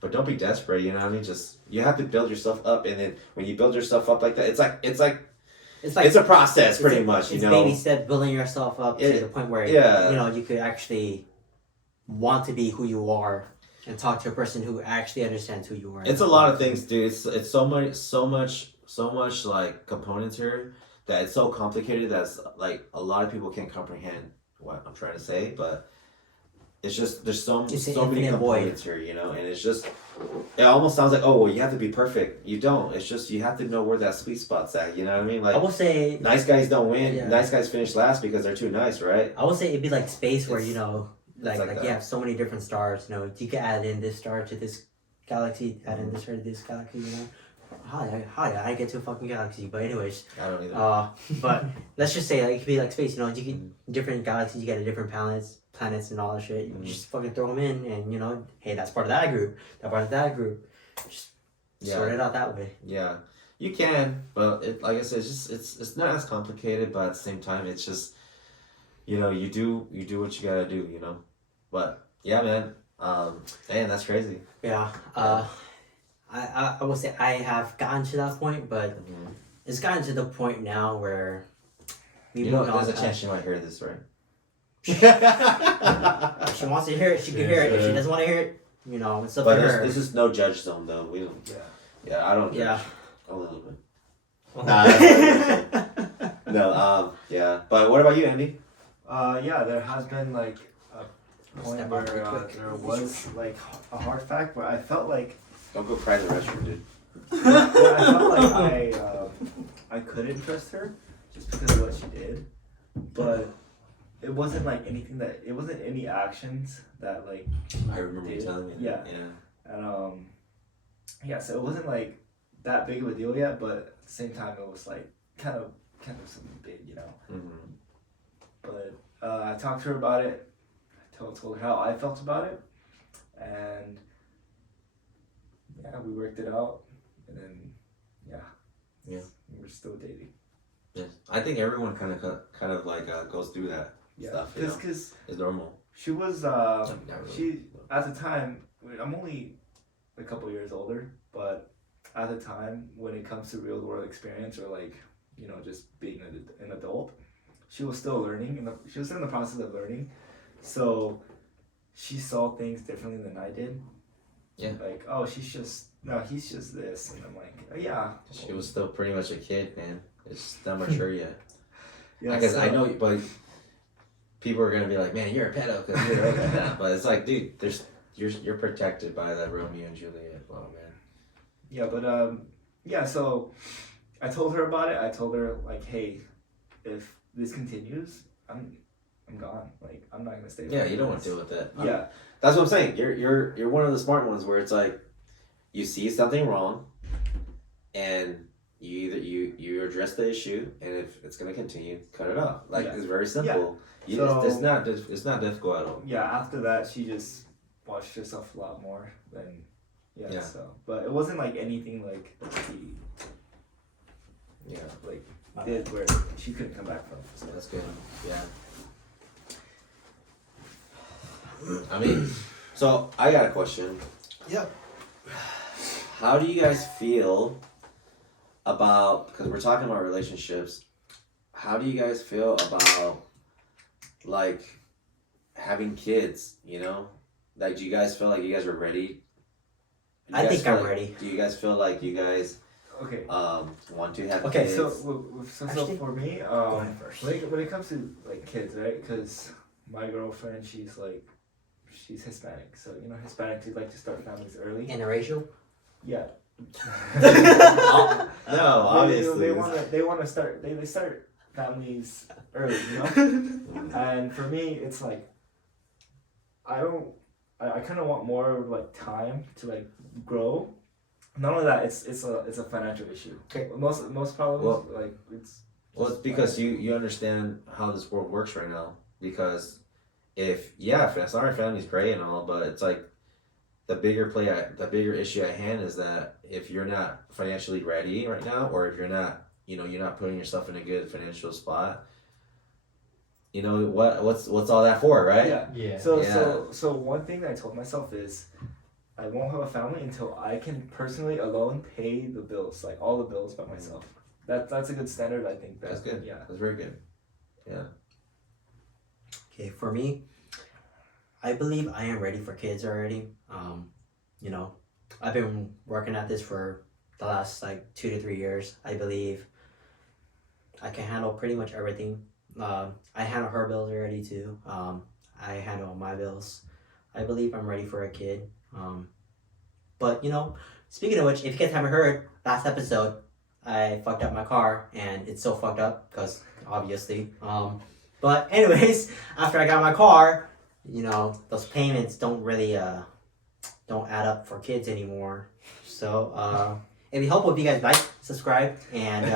but don't be desperate, you know what I mean? Just you have to build yourself up, and then when you build yourself up like that, it's a process pretty much, It's baby step building yourself up to the point where Yeah. you could actually want to be who you are and talk to a person who actually understands who you are. It's a lot of things, dude. It's so much like components here that it's so complicated that's like a lot of people can't comprehend what I'm trying to say, but it's just there's so It's an so many infinite void. components here, you know, and it's just it almost sounds like, oh well, you have to be perfect. You don't. It's just you have to know where that sweet spot's at. You know what I mean? I Like will say, nice guys don't win. Yeah. Nice guys finish last because they're too nice, right? I would say it'd be like space where It's- you know, like like you that. have so many different stars. You know, you can add in this star to this galaxy, add in this star to this galaxy. You know, how did I get to a fucking galaxy? But anyways, I don't either. but let's just say like it could be like space. You know, you get different galaxies, you get different planets and all that shit. You just fucking throw them in, and you know, hey, that's part of that group. That part of that group. Just sort it out that way. Yeah, you can, but it, like I said, it's not as complicated, but at the same time, it's just, you know, you do what you gotta do, you know. But yeah, man, man, that's crazy. Yeah. I will say I have gotten to that point, but it's gotten to the point now where we You know, moved on. there's a chance you might hear this, right? If she wants to hear it, she can hear it. If she doesn't want to hear it, you know, it's up But to her. this is no judge zone, though. We don't. Yeah, I don't. Judge. Yeah. A little bit. No. Yeah. But what about you, Andy? Yeah, there has been like a point Step where up real quick. there was like a hard fact where I felt like Don't go cry in the restroom, dude. I felt like I couldn't trust her just because of what she did, but it wasn't like anything that it wasn't any actions that like I remember you did. telling me. Yeah. That. Yeah. and yeah, so it wasn't like that big of a deal yet, but at the same time it was like kind of something big, you know. Mm-hmm. But I talked to her about it. I told her how I felt about it, and yeah, we worked it out, and then Yeah. we're still dating. Yes. I think everyone kind of like goes through that Yeah, stuff. You know? because It's normal. she was Not really. she at the time. I'm only a couple years older, but at the time when it comes to real world experience or like you know just being an adult, she was still learning and she was in the process of learning, so she saw things differently than I did. Yeah. Like, oh, he's just this, and I'm like, oh, yeah. She was still pretty much a kid, man. It's not mature yet. Yeah, Because so- I know, but people are gonna be like, "Man, you're a pedo," because you're older than that. But it's like, dude, you're protected by that Romeo and Juliet. Wow, man. Yeah, but yeah. So I told her about it. I told her like, hey, if this continues, I'm gone. Like, I'm not gonna stay. Yeah, with you don't want this. to deal with that. Yeah, That's what I'm saying. You're one of the smart ones where it's like, you see something wrong, and you address the issue, and if it's gonna continue, cut it off. Like Yeah. it's very simple. So- It's not difficult at all. yeah. After that, she just watched herself a lot more than Yeah. So, but it wasn't like anything like she Yeah, like did where she couldn't come back from. So that's good. Yeah. I mean, so I got a question. Yep. How do you guys feel about, because we're talking about relationships, how do you guys feel about like having kids, you know? Like, do you guys feel like you guys are ready? Do you I guys think feel I'm like- ready. Do you guys feel like you guys okay. want to have Okay, kids? So Actually, for me, Go ahead first. when it comes to like kids, right? Because my girlfriend, she's Hispanic, so you know Hispanics they like to start families early. Interracial? Yeah. No, obviously. They want to start they start families early, you know. And for me, it's like I kind of want more like time to like grow. Not only that, it's a financial issue. Okay. Most problems Well- like it's. Well, it's because you understand how this world works right now. Because if our family's great and all, but it's like the bigger issue at hand is that if you're not financially ready right now, or if you're not putting yourself in a good financial spot, you know what's all that for, right? Yeah. Yeah. So one thing that I told myself is I won't have a family until I can personally alone pay the bills, like all the bills by myself. That's a good standard, I think. That's good. Yeah. That's very good. Okay, for me, I believe I am ready for kids already. You know, I've been working at this for the last like 2 to 3 years. I believe I can handle pretty much everything. I handle her bills already too. I handle my bills. I believe I'm ready for a kid. But speaking of which, if you guys haven't heard last episode, I fucked up my car and it's so fucked up because obviously. But anyways, after I got my car, those payments don't really don't add up for kids anymore. So it'd be helpful if you guys like, subscribe, and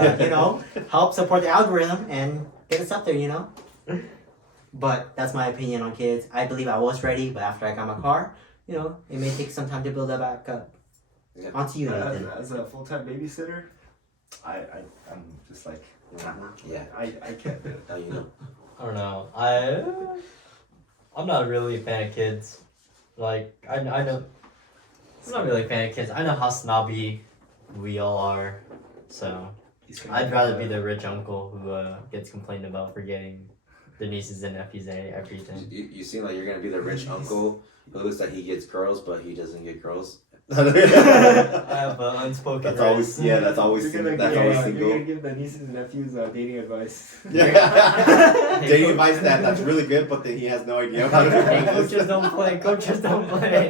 help support the algorithm and get us up there. But that's my opinion on kids. I believe I was ready, but after I got my car, it may take some time to build that back up. Yeah. Onto you, Nathan. As a full-time babysitter, I'm just like, Yeah. I can't do it. How you know? I don't know. I'm not really a fan of kids. Like I know I'm not really a fan of kids. I know how snobby we all are, so I'd rather be the rich uncle who gets complained about for getting the nieces and nephews and everything. You seem like you're gonna be the rich uncle who looks like he gets girls, but he doesn't get girls. I have unspoken That's rights. always that's always You're gonna single. give the nieces and nephews dating advice. Yeah. Dating advice that's really good, but then he has no idea how to do Hey, it. coaches don't play. Coaches don't play.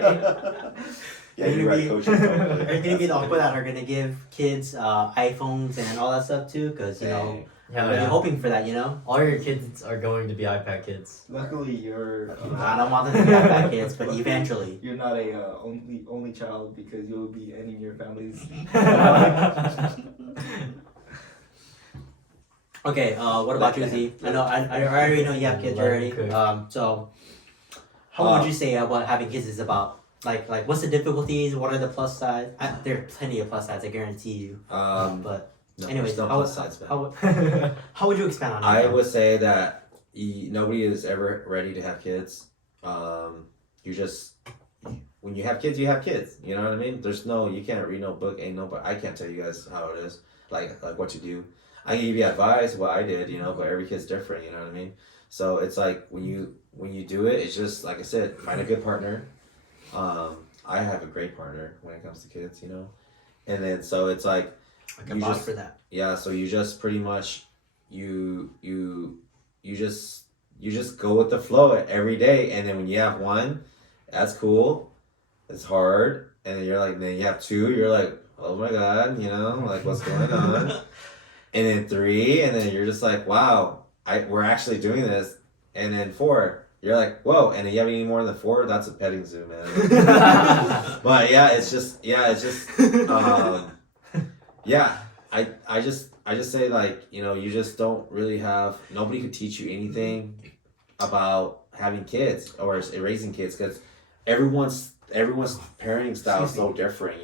Yeah, you're right. Coaches don't Are play. you gonna be the uncle that are gonna give kids iPhones and all that stuff too? Because Dang. Yeah, you're hoping for that. all your kids are going to be iPad kids. Luckily, you're I don't want them to be iPad kids, but eventually. you're not a only child because you'll be ending your family's. Okay. What about you, Z? I know. I already know you have kids already. So, how would you say what having kids is about? Like, what's the difficulties? What are the plus sides? There are plenty of plus sides, I guarantee you. But No, anyways, there's no how, plus sides, man. how would you expand on I that? would say that nobody is ever ready to have kids. You just when you have kids, you have kids. You know what I mean? You can't read no book, I can't tell you guys how it is, like what to do. I can give you advice, what I did, but every kid's different. You know what I mean? So it's like when you do it, it's just like I said, find a good partner. I have a great partner when it comes to kids, and then so it's like. I can vouch for that. Yeah, so you just pretty much you just go with the flow every day, and then when you have one, that's cool. It's hard, and then then you have two, you're like, oh my god, like what's going on? And then three, and then you're just like, wow, we're actually doing this, and then four. You're like, whoa, and then you have any more than four? That's a petting zoo, man. But it's just yeah, I just say you just don't really have nobody could teach you anything about having kids or raising kids because everyone's parenting style is so different,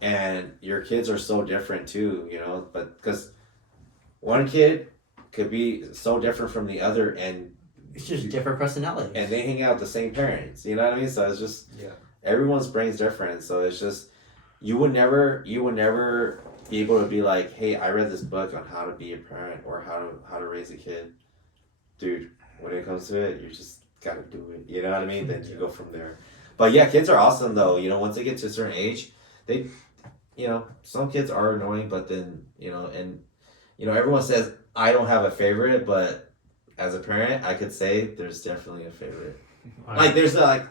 and your kids are so different too, but because one kid could be so different from the other and It's just different personalities. and they hang out with the same parents, you know what I mean? So it's just everyone's brain's different, so it's just you would never be able to be like, hey, I read this book on how to be a parent or how to raise a kid. Dude, when it comes to it, you just gotta do it. You know what I mean? Then you go from there. But yeah, kids are awesome though. Once they get to a certain age, they some kids are annoying, but then and everyone says I don't have a favorite, but as a parent, I could say there's definitely a favorite. Like there's like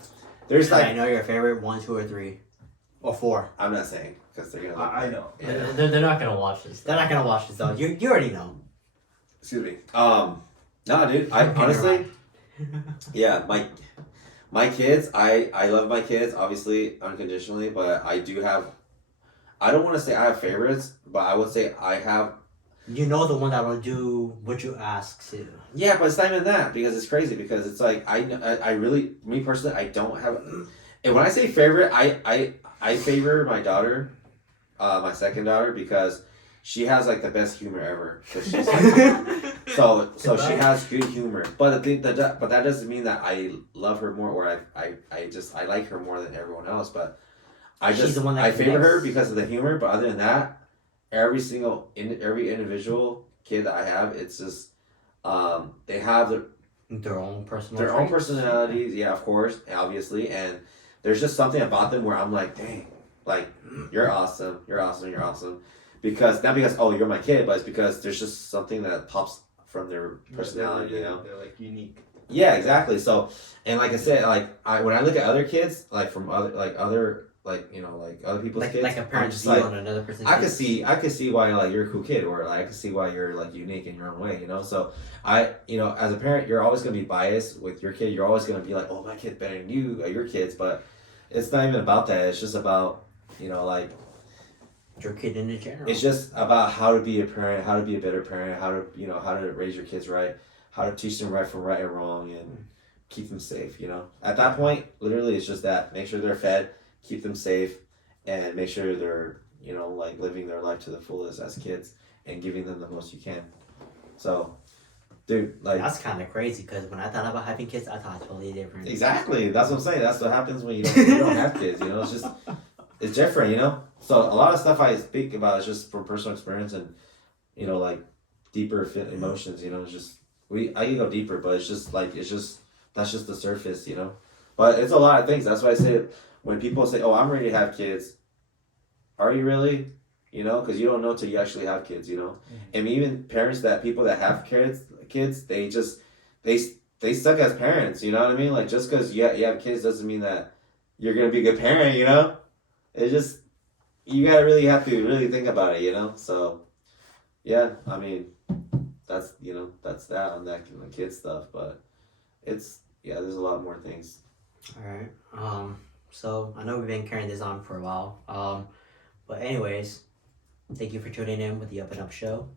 I know your favorite 1, 2, or 3, or 4. I'm not saying because they're gonna. I know. Yeah. They're not gonna watch this. They're not gonna watch this though. You already know. Excuse me. No, dude. I honestly, yeah, my kids. I love my kids, obviously unconditionally, but I do have. I don't want to say I have favorites, but I would say I have. You know the one that will do what you ask to. Yeah, but it's not even that because it's crazy because it's like I really me personally I don't have. And when I say favorite, I favor my daughter, my second daughter because she has like the best humor ever. She's so she has good humor, but but that doesn't mean that I love her more or I like her more than everyone else. But She's the one that I favor her connects. because of the humor. But other than that, every individual kid that I have, it's just they have Their own personal their own traits. personalities. Yeah, of course, obviously, and there's just something about them where I'm like, dang, like you're awesome, you're awesome, you're awesome, because not because oh you're my kid, but it's because there's just something that pops from their personality, you know. They're like unique. Yeah, exactly. So, and like I said, like when I look at other kids, like from other you know like other people's Like kids, like a I'm parent's just view like on another person's. I kids. could see why like you're a cool kid, or like I could see why you're like unique in your own way, you know. So you know, as a parent, you're always gonna be biased with your kid. You're always gonna be like, oh, my kid's better than you, or your kids, but it's not even about that. It's just about you know like Your kid in general. it's just about how to be a parent, how to be a better parent, how to you know how to raise your kids right, how to teach them right from right and wrong, and keep them safe. You know, at that point, literally, it's just that make sure they're fed, keep them safe, and make sure they're you know like living their life to the fullest as kids and giving them the most you can. So, dude, like That's kind of crazy because when I thought about having kids, I thought totally different. exactly that's what I'm saying. That's what happens when you don't have kids. You know, it's just it's different. You know, so a lot of stuff I speak about is just from personal experience and you know like deeper emotions. You know, it's just I can go deeper, but it's just like that's just the surface. You know, but it's a lot of things. That's why I say when people say, "Oh, I'm ready to have kids," are you really? You know, because you don't know till you actually have kids. You know, and even parents that people that have kids, they just they suck as parents. You know what I mean? Like just because you have kids doesn't mean that you're gonna be a good parent. You know, it's just you gotta really have to really think about it. You know, so yeah, I mean that's you know that's that on that kid stuff, but it's yeah, there's a lot more things. All right. So I know we've been carrying this on for a while. But anyways, thank you for tuning in with the Up and Up Show.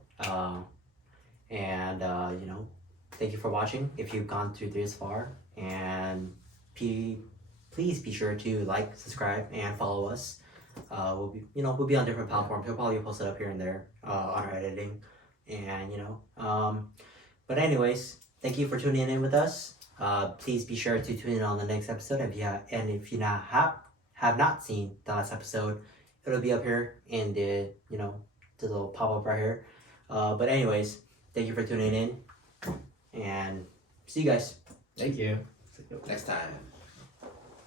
And you know, thank you for watching. If you've gone through this far, and please be sure to like, subscribe, and follow us. We'll be on different platforms. We'll probably post it up here and there on our editing, and But anyways, thank you for tuning in with us. Please be sure to tune in on the next episode. If you not have not seen the last episode, it'll be up here in the the little pop up right here. But anyways, thank you for tuning in, and see you guys. Thank you. Next time.